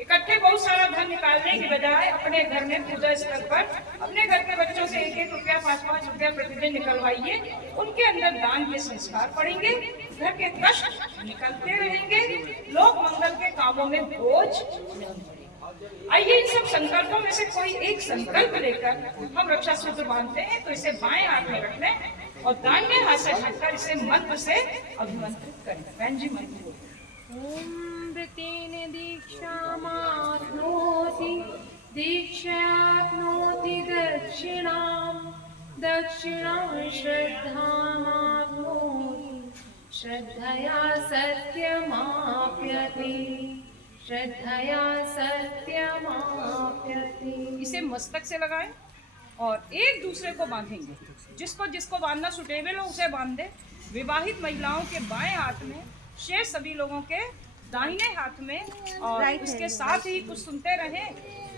इकट्ठे बहुत सारा धन निकालने की बजाय अपने घर में पूजा स्थल पर अपने घर के बच्चों से 1-1 रुपया 5-5 रुपया प्रतिदिन निकलवाइए। उनके अंदर दान के संस्कार पड़ेंगे, घर के कष्ट निकलते रहेंगे, लोक मंगल के कामों में बोझ नहीं पड़ेगा। आइए इन सब संकल्पों में से कोई एक संकल्प लेकर हम रक्षा सूत्र बांधते हैं। तो इसे बाएं हाथ में रख लें और दाहिने हाथ से ढककर इसे मंत्र से अभिमंत्रित करें। बहन जी मंत्र तेन दीक्षामाप्नोति दीक्षाप्नोति दक्षिणां दक्षिणां श्रद्धामाप्नोति श्रद्धया सत्यमाप्यति श्रद्धया सत्यमाप्यति। इसे मस्तक से लगाएं और एक दूसरे को बांधेंगे। जिसको जिसको बांधना सुटेबल हो उसे बांध दे। विवाहित महिलाओं के बाएं हाथ में शेष सभी लोगों के दाहिने हाथ में, और उसके साथ ही कुछ सुनते रहे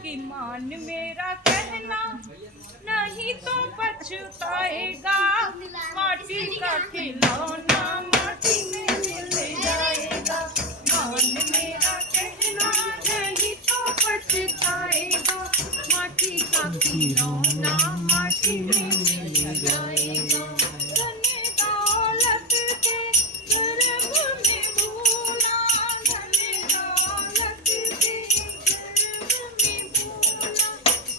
कि मान मेरा कहना नहीं तो पछताएगा, माटी का खिलौना माटी में मिल जाएगा। मान मेरा कहना नहीं तो पछताएगा, माटी का खिलौना माटी में मिल जाएगा। धन दौलत के गर्भ में भूला, धन दौलत के गर्भ में भूला,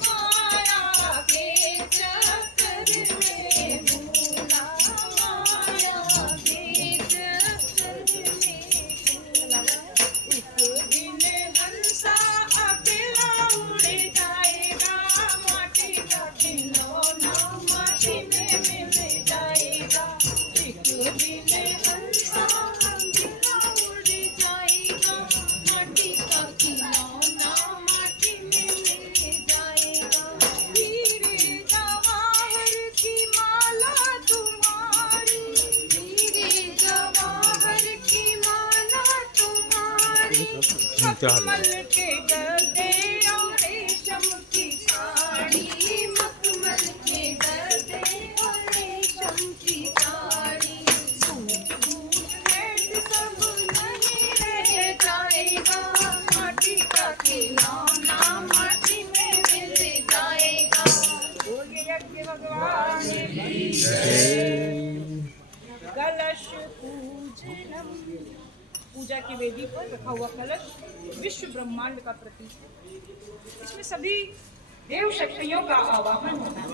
माया के चक्कर में भूला, माया के चक्कर में भूला। एक दिन हंसा अकेला उड़ जाएगा, माटी का खिलौना माटी में मिल जाएगा। एक दिन हंसा अकेला उड़ जाएगा, माटी का खिलौना माटी में मिल जाएगा। हीरे जवाहर की माला तुम्हारी, हीरे जवाहर की माला तुम्हारी, मखमल के गद्दे और रेशम की साड़ी, मखमल के गद्दे और रेशम की साड़ी। सूट बूट नेट सब नहीं रह जाएगा, माटी का खिलौना माटी में मिल जाएगा। बोलिए यज्ञ भगवान की कलश पूजनम। पूजा की वेदी पर रखा हुआ कलश विश्व ब्रह्मांड का प्रतीक है। इसमें सभी देव शक्तियों का आवाहन होता है।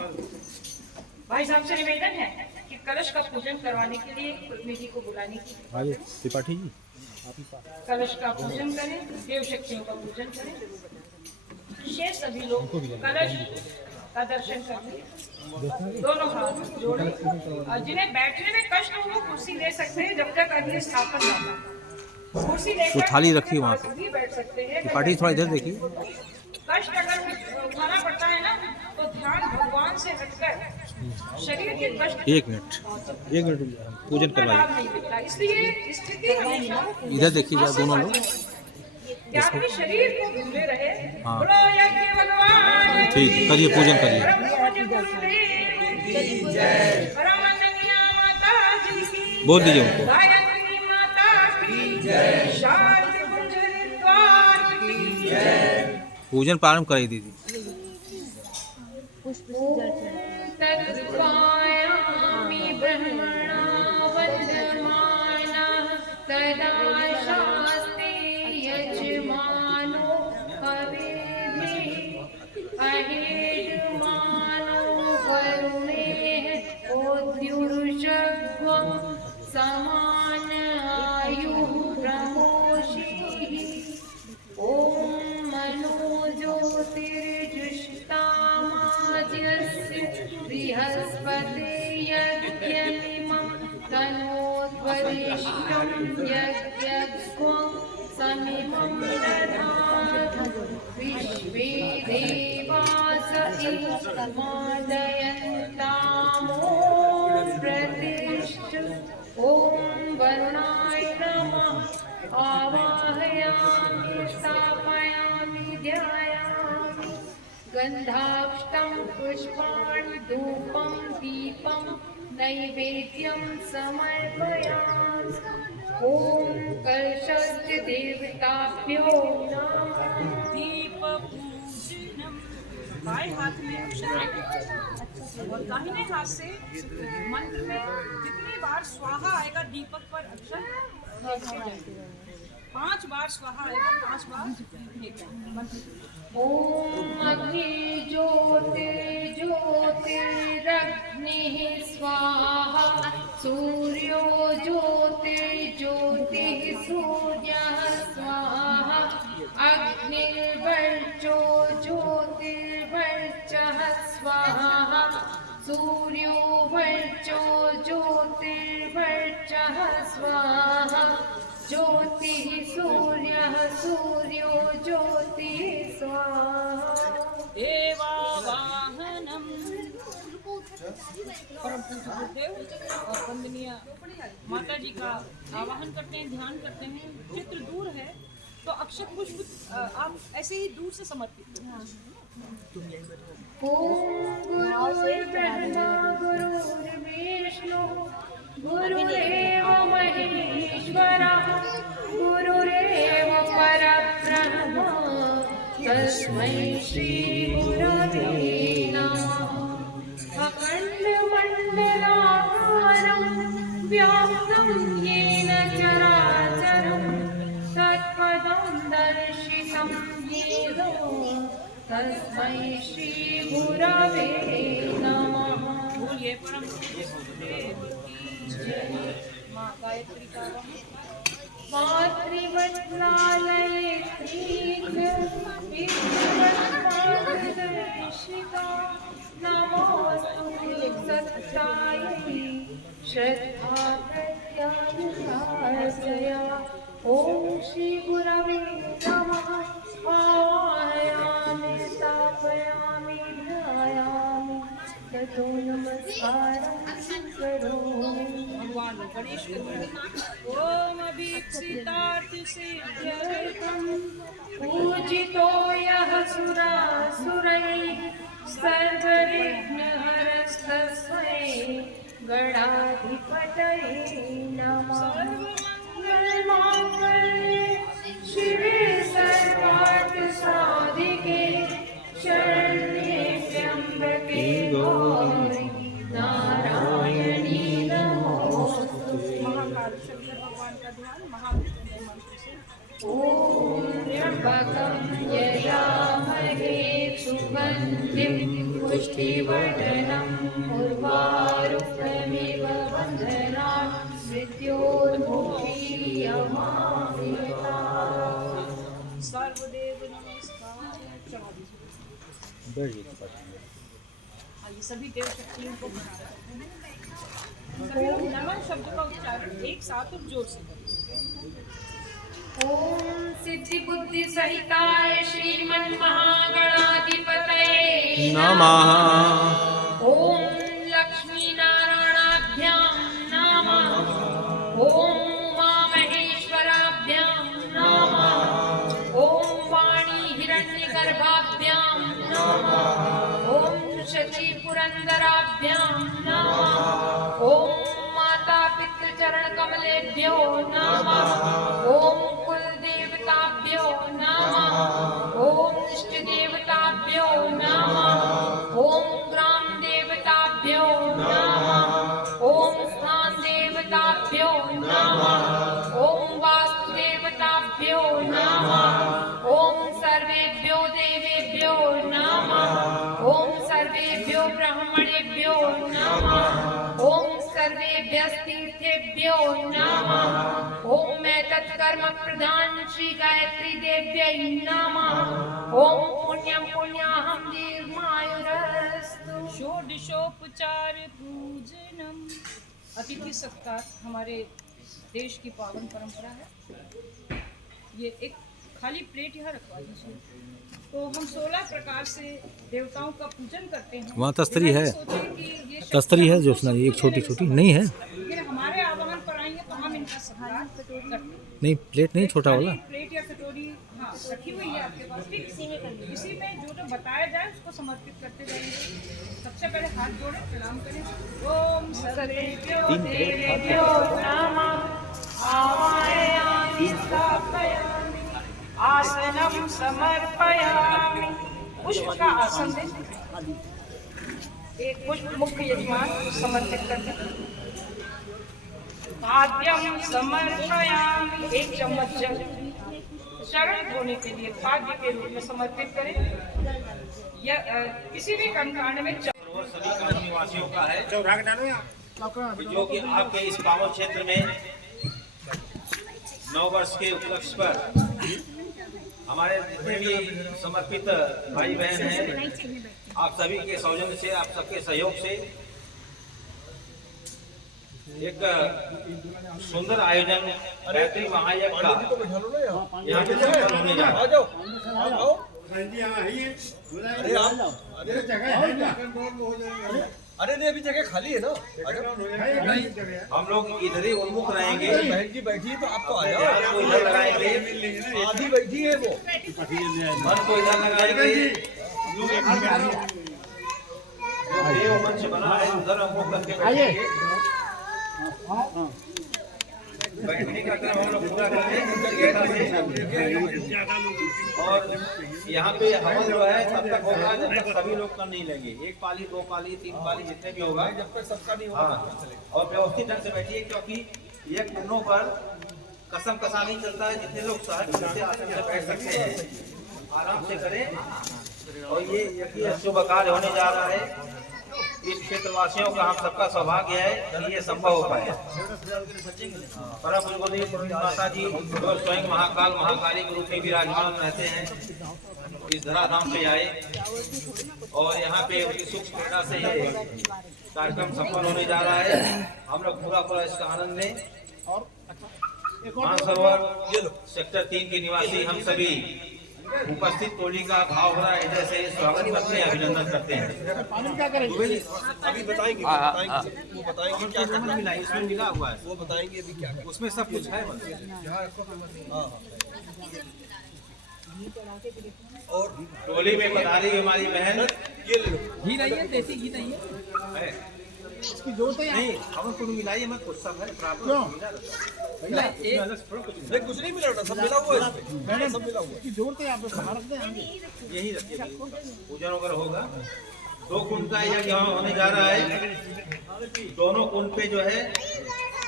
भाई साहब से निवेदन है कि कलश का पूजन करवाने के लिए प्रतिनिधि को बुलाने की, आइए त्रिपाठी जी आप ही पास। कलश का पूजन करें, देव शक्तियों का पूजन करें। शेष सभी लोग कलश का दर्शन करें, दोनों हाथ जोड़े। और जिन्हें बैठने में कष्ट हो वो कुर्सी ले सकते हैं जब तक अग्नि स्थापन ना हो। कुर्सी लेकर वो थाली रखी है वहाँ पे। भी बैठ सकते हैं। त्रिपाठी थोड़ा इधर देखिए। कष्ट अगर उठाना पड़ता है ना तो ध्यान भगवान से हटकर शरीर के कष्ट। एक मिनट पूजन करवाइए। लाभ नहीं मिलता, इसलिए स्थिति हमेशा इधर देखिए जरा दोनों लोग। कि आपके शरीर को भूले रहे। हाँ। बोलो यज्ञ भगवान ठीक, करिए पूजन करिए। परम पूज्य गुरुदेव की जय। परमानंदिया माता जी की बोल दीजिए उनको। गायत्री माता की जय। शांति कुंज हरिद्वार की जय। पूजन प्रारंभ कराई दीदी। तत्पायामि ब्रह्मणा वन्दमानः तदा शास्ते यजमानो हविर्भिः अहेडमानो वरुणेः ओद्युर्षध्वं समान आयुः प्रमोषिः। ॐ मनो ज्योतिर्जुष्टामाज्यस्य बृहस्पतिर्यज्ञमिमं तनोत्वरिष्ठं यज्ञस्त्वं समिमं दधातु। विश्वे देवास ईशमादयन्तामो प्रतिष्ठ। ॐ वरुणाय नमः आवाहयामि स्थापयामि ध्यायामि। गन्धाक्षतं पुष्पाणि धूपं दीपं नैवेद्यं समर्पयामि। ॐ कलशस्य देवताभ्यो नमः। दीप पूजनम। बाएं हाथ में अक्षर और दाहिने हाथ से मंत्र में जितनी बार स्वाहा आएगा दीपक पर अक्षर लिखते जाएंगे। 5 बार स्वाहा आएगा, 5 बार लिखते मंत्र। ॐ अग्नि ज्योतिर्ज्योतिरग्निः स्वाहा। सूर्यो ज्योतिर्ज्योतिः सूर्यः स्वाहा। अग्निर्वर्चो ज्योतिर्वर्चः स्वाहा। सूर्यो वर्चो ज्योतिर्वर्चः स्वाहा। ज्योतिः सूर्यः सूर्यो ज्योतिः स्वाहा। देवावाहनम। परम पूज्य गुरुदेव और वंदनीय माता जी का आवाहन करते हैं, ध्यान करते हैं। चित्र दूर है तो अक्षत पुष्प आप ऐसे ही दूर से समर्पित करें। गुरुर्ब्रह्मा गुरुर्विष्णु गुरुरेव महेश्वरः गुरुरेव परब्रह्म तस्मै श्री गुरवे नमः। अखण्डमण्डलाकारं व्याप्तं येन चराचरं तत्पदं दर्शितं येन तस्मै श्री गुरवे नमः। बोलिए परम पूज्य गुरुदेव की जय। माँ गायत्री का मातृवत्सालये श्रीकृष्णदर्शिका नमोऽस्तु सत्तायै श्रद्धा प्रत्यानुशासया। ॐ श्री गुरवे नमः। आवाहयामि स्थापयामि ध्यायामि ततो नमस्कारं करोमि। भगवान गणेश ओम अभीप्सितार्थ सिद्ध्यर्थं पूजितो यः सुरासुरैः सर्वविघ्नहरस्तस्मै गणाधिपतये नमः। सर्वमङ्गलमाङ्गल्ये शिवे सर्वार्थसाधिके शरण्ये त्र्यम्बके गौरी नारायणी नमोस्तुते। महाकाल शंकर भगवान का ध्यान महामृत्युंजय मंत्र से। ॐ त्र्यम्बकं यजामहे सुगन्धिं पुष्टिवर्धनम् उर्वारुकमिव बन्धनात् मृत्योर्मुक्षीयमामृतात्। सर्वदेव नमस्कार। चढ़ा दीजिए। बैठ जाइए पास में। ये सभी देव शक्तियों को प्रणाम करते हैं। सभी लोग नमः शब्द का उच्चारण एक साथ और जोर से करें। ॐ सिद्धि बुद्धि सहिताय श्रीमन्महागणाधिपतये नमः। ॐ लक्ष्मी नारायणाभ्यां नमः। ॐ उमामहेश्वराभ्यां नमः। ॐ वाणी हिरण्यगर्भाभ्यां नमः। ॐ शची पुरन्दराभ्यां नमः। ॐ माता पितृचरणकमलेभ्यो नमः। ॐ कुलदेवताभ्यो नमः। ॐ इष्टदेवताभ्यो नमः। ॐ ग्रामदेवताभ्यो नमः। ॐ स्थानदेवताभ्यो नमः। ॐ वास्तुदेवताभ्यो नमः। ॐ सर्वेभ्यो देवेभ्यो नमः। ॐ सर्वेभ्यो ब्राह्मणेभ्यो नमः। ॐ सर्वेभ्यस्तीर्थेभ्यो नमः। ॐ मैं तत्कर्म प्रधान श्री गायत्री देव्यै नमः। ॐ पुण्यं पुण्याहं दीर्घायुरस्तु। षोडशोपचार पूजनम। अतिथि सत्कार हमारे देश की पावन परंपरा है। ये एक खाली प्लेट यहाँ रखवा दीजिए। तो हम 16 प्रकार से देवताओं का पूजन करते हैं। वहाँ तस्तरी है। सोचें कि ये तस्तरी है ज्योत्सना जी, एक छोटी छोटी नहीं है। फिर हमारे आवाहन पर आएंगे तो हम इनका सत्कार करते हैं। नहीं प्लेट नहीं, छोटा वाला। प्लेट या कटोरी हाँ रखी हुई है आपके पास। फिर इसी में जो जो बताया जाए उसको समर्पित करते जाएंगे। सबसे पहले हाथ जोड़े प्रणाम करें। ओम सर्वेभ्यो देवेभ्यो नमः। आवाहयामि स्थापयामि आसनं समर्पयामि। पुष्प का आसन दें। एक पुष्प मुख्य यजमान समर्पित करते हैं। पाद्यम समर्पयामि। एक चम्मच जल शरण धोने के लिए पाद्य के रूप में समर्पित करें। या किसी भी कर्मकांड में सभी काशी निवासियों का है जो कि आपके इस पावन क्षेत्र में 9 वर्ष के उपलक्ष्य पर हमारे जितने भी समर्पित भाई बहन हैं, आप सभी के सौजन्य से, आप सबके सहयोग से एक सुंदर आयोजन गायत्री महायज्ञ का यहाँ पे संपन्न होने जा रहा है। अरे नहीं, अभी जगह खाली है ना। हम लोग इधर ही उन्मुख रहेंगे। बहन जी बैठी है तो आप तो आ जाओ। ध्यान को इधर लगाएंगे, आधी बैठी है वो। मन को इधर लगाएंगे। जो देव मंच बना है उधर हम लोग करके बैठेंगे। बैठने का क्रम हम लोग पूरा करेंगे। और यहाँ पे हवन जो है तब तक होगा जब तक सभी लोग कर नहीं लेंगे। 1 पाली 2 पाली 3 पाली जितने भी होगा जब तक सबका नहीं होगा। हाँ, और व्यवस्थित ढंग से बैठिए, क्योंकि ये कुंडों पर कसम कसा नहीं चलता है। जितने लोग सहज से आसन से बैठ सकते हैं आराम से करें। और ये शुभ कार्य होने जा रहा है। इस क्षेत्रवासियों का हम सबका सौभाग्य है कि ये संभव हो पाए। परम पूज्य माता जी जो स्वयं महाकाल महाकाली के रूप में विराजमान रहते हैं, इस धराधाम पे आए और यहाँ पे उनकी सुख प्रेरणा से ये कार्यक्रम सफल होने जा रहा है। हम लोग पूरा इसका आनंद लें। मानसरोवर सेक्टर 3 के निवासी हम सभी उपस्थित टोली का भाव भरा हृदय से स्वागत करते हैं, अभिनंदन करते हैं। अभी बताएंगे वो बताएंगे क्या करना मिला, इसमें मिला हुआ है, वो बताएंगे अभी क्या करना। उसमें सब कुछ है। और टोली में पधारी हमारी बहन ये ले लो। घी नहीं है, देसी घी नहीं है। इसकी जरूरत नहीं, हम को मिलाइए मत, कुछ सब है प्राप्त मिला नहीं कुछ नहीं मिला बेटा, सब मिला हुआ है इसमें। सब मिला हुआ है। यही रखिए, पूजन वगैरह होगा। 2 कुंड का यज्ञ होने जा रहा है। दोनों कुंड पे जो है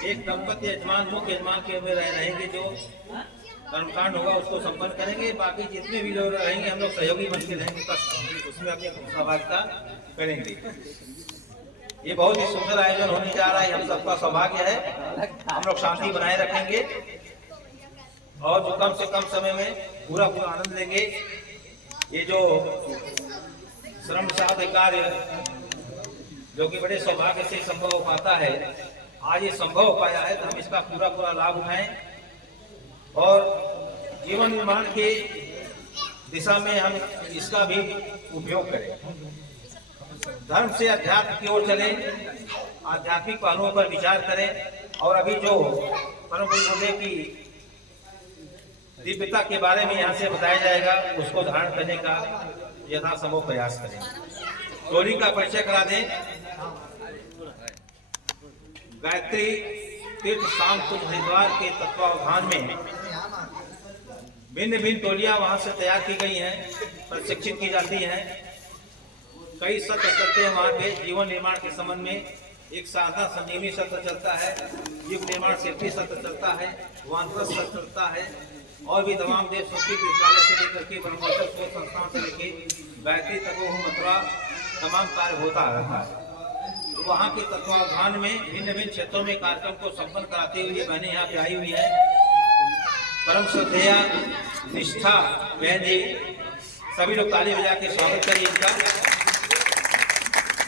एक दंपति यजमान मुख्य यजमान के में रहेंगे। जो कर्मकांड होगा उसको संपन्न करेंगे। बाकी जितने भी लोग रहेंगे हम लोग सहयोगी बन के रहेंगे, बस उसमें अपनी सहभागिता करेंगे। ये बहुत ही सुंदर आयोजन होने जा रहा है। हम सबका सौभाग्य है। हम लोग शांति बनाए रखेंगे और जो कम से कम समय में पूरा आनंद लेंगे। ये जो श्रम साध्य कार्य जो कि बड़े सौभाग्य से संभव हो पाता है, आज ये संभव हो पाया है, तो हम इसका पूरा लाभ उठाएं और जीवन निर्माण के दिशा में हम इसका भी उपयोग करें। धर्म से अध्यात्म की ओर चलें, आध्यात्मिक पहलुओं पर विचार करें और अभी जो परम पूज्य की दिव्यता के बारे में यहाँ से बताया जाएगा उसको धारण करने का यथासंभव प्रयास करें। टोली का परिचय करा दें। गायत्री तीर्थ शाम कुछ हरिद्वार के तत्वावधान में भिन्न भिन्न टोलियां वहां से तैयार की गई हैं, प्रशिक्षित की जाती हैं। कई सत्र चलते हैं वहाँ पे जीवन निर्माण के संबंध में। एक साधा संजीवनी सत्र चलता है, युग निर्माण शिल्पी सत्र चलता है, वानप्रस्थ सत्र चलता है और भी तमाम देव संस्कृत विद्यालय से लेकर के ब्रह्मोत्तर शोध संस्थान से लेकर गायत्री तक मथुरा तमाम कार्य होता रहता है। तो वहाँ के तत्वावधान में भिन्न भिन्न क्षेत्रों में कार्यक्रम को संपन्न कराते हुए बहनें यहाँ पे आई हुई हैं। परम श्रद्धेया निष्ठा बहन जी, सभी लोग ताली बजा के स्वागत करिए इनका।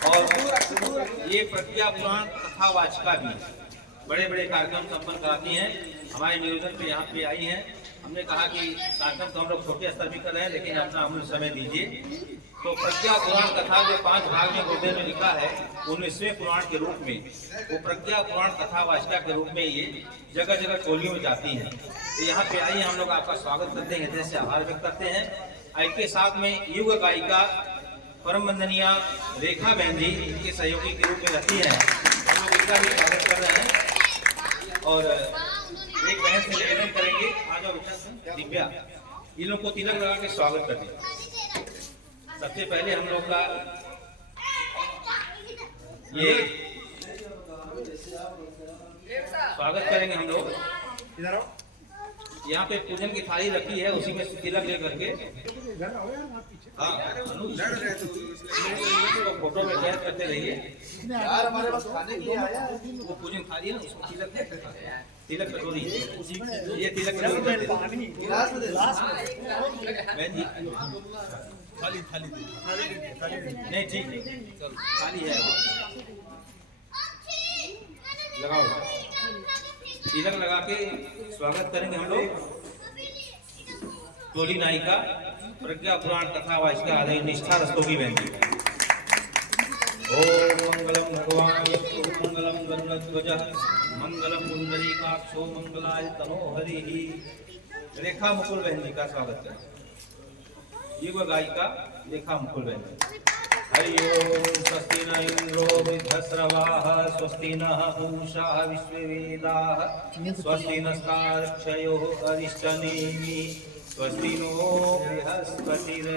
और ये प्रज्ञा पुराण कथा वाचिका भी बड़े कार्यक्रम संपन्न कराती हैं। हमारे नियोजन पे यहाँ पे आई हैं। हमने कहा कि कार्यक्रम तो हम लोग छोटे स्तर भी कर रहे हैं, लेकिन अपना अमूल्य समय दीजिए। तो प्रज्ञा पुराण कथा जो 5 भाग में गुरुदेव में लिखा है 19वें पुराण के रूप में, वो प्रज्ञा पुराण कथा वाचिका के रूप में ये जगह टोलियों में जाती हैं। तो यहाँ पे आइए, हम लोग आपका स्वागत करते हैं, हृदय से आभार व्यक्त करते हैं। इसके साथ में युग गायिका परम वंदनीय रेखा बहन जी इनके सहयोगी के रूप में रहती हैं। हम लोग इनका भी स्वागत कर रहे हैं और एक बहन से निवेदन करेंगे, आ जाओ बेटा दिव्या, इन लोग को तिलक लगा के स्वागत कर दिया। सबसे पहले हम लोग का ये स्वागत करेंगे हम लोग। यहाँ पे पूजन की थाली रखी है, उसी में तिलक लेकर के हाँ फोटो में कैद करते रहिए। यार हमारे पास खाने की आया है, वो पूजन थाली है ना, उसमें तिलक कटोरी, ये तिलक कटोरी थाली नहीं ठीक है, थाली है लगाओ। तिलक लगा के स्वागत करेंगे हम लोग टोली नायिका प्रज्ञा पुराण कथा वाचिका निष्ठा रस्तोगी बहन जी। ओम मंगलम भगवान विष्णु मंगलम गरुड़ध्वजः मंगलम पुंडरीकाक्षो मंगलाय तनोहरि। रेखा मुकुल बहन जी का स्वागत है। ये वो गायिका रेखा मुकुल बहन जी। हरि ओम स्वस्ति न इंद्रो वृद्धश्रवाः स्वस्ति नः पूषा विश्ववेदाः स्वस्ति नस्तार्क्ष्यो अरिष्टनेमिः स्वस्ति नो बृहस्पतिर्दधातु।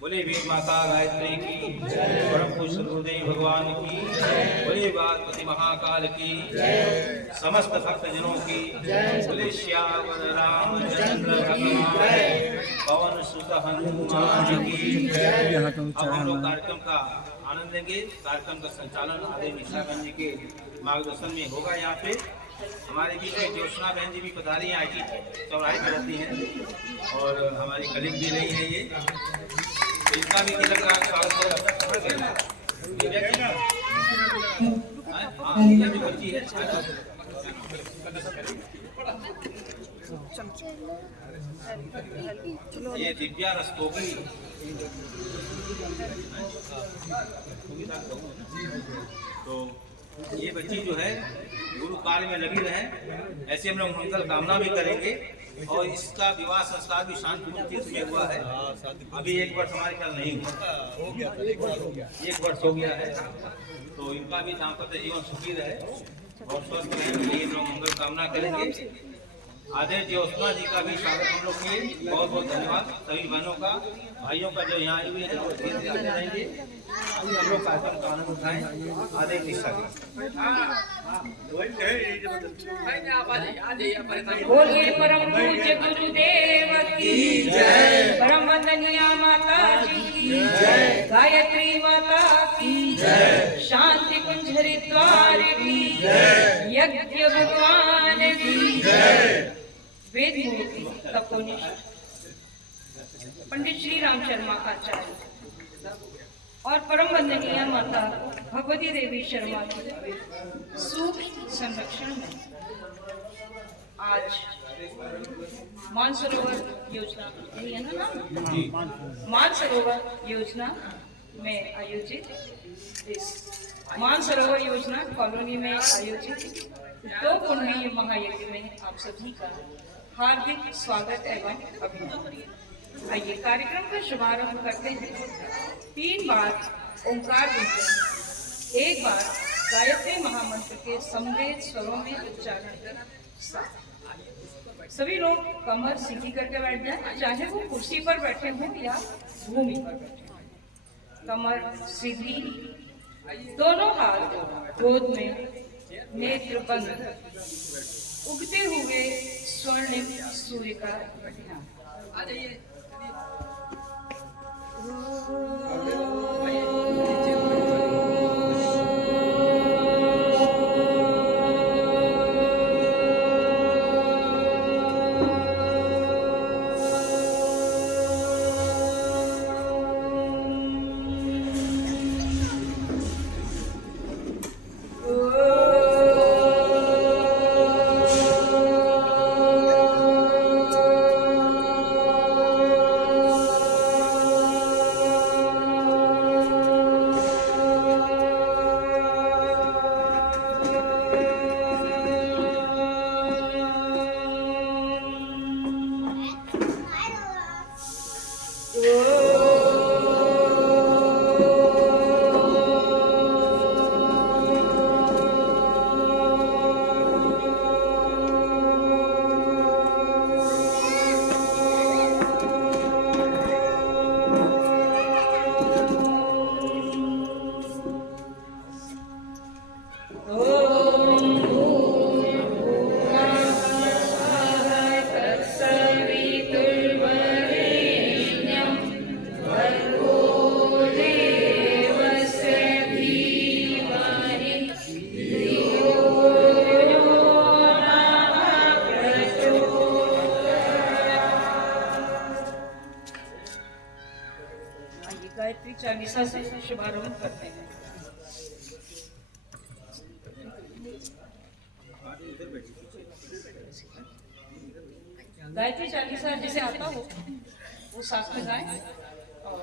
बोले वेद माता गायत्री की परम पुरुष गुरुदेव भगवान की, बोले वागपति महाकाल की, समस्त भक्तजनों की, बोले श्यावर रामचंद्र भगवान पवन सुत हनुमान की। अब हम लोग कार्यक्रम का आनंद लेंगे। कार्यक्रम का संचालन आदरणीय निशा बहन जी के मार्गदर्शन में होगा। यहाँ पे हमारे बीच में ज्योत्सना बहन जी भी पधारी हैं, IT चौराहे पर रहती हैं और हमारी कलीग भी रही है। ये इनका भी तिलक का स्वागत है। ये जो बच्ची है ये दिव्या रस्तोगी। तो ये बच्ची जो है गुरु कार्य में लगी रहे, ऐसे हम लोग मंगल कामना भी करेंगे। और इसका विवाह संस्कार भी शांतिपूर्ण तीर्थ में हुआ है। अभी 1 वर्ष हमारे ख्याल नहीं हुआ, 1 वर्ष हो गया है। तो इनका भी दाम्पत्य जीवन सुखी रहे और स्वस्थ रहे, ये लोग मंगल कामना करेंगे। आदरणीय ज्योत्सना जी का भी स्वागत हम लोग किए। बहुत बहुत धन्यवाद सभी बहनों का, भाइयों का जो यहाँ आए हुए हैं और धीरे धीरे आते रहेंगे। हम लोग कार्यक्रम का आनंद उठाएं। आदरणीय निशा जी। बोलिए परम पूज्य गुरुदेव की जय, परम वंदनीय माता जी की जय, गायत्री माता की जय, शांति कुंज हरिद्वार की जय, यज्ञ भगवान की जय, वेद मूर्ति तपोनिष्ठ पंडित श्री राम शर्मा आचार्य और परम वंदनीय माता भगवती देवी शर्मा के सूक्ष्म संरक्षण में आज मानसरोवर योजना, यही है ना नाम, मानसरोवर योजना में आयोजित इस मानसरोवर योजना कॉलोनी में आयोजित 2 कुंडलीय महायज्ञ में आप सभी का हार्दिक स्वागत एवं अभिनंदन। आइए कार्यक्रम का शुभारंभ करते हैं। 3 बार ओंकार गुंजन, 1 बार गायत्री महामंत्र के समवेत स्वरों में उच्चारण कर साथ। सभी लोग कमर सीधी करके बैठ जाएं, चाहे वो कुर्सी पर बैठे हों या भूमि पर बैठे हों। कमर सीधी, दोनों हाथ गोद में, नेत्र बंद, उगते हुए स्वर्णिम सूर्य का ध्यान। आ जाइए। गायत्री चालीसा से शुभारंभ करते हैं। गायत्री चालीसा जिसे आता हो वो साथ में गाएं और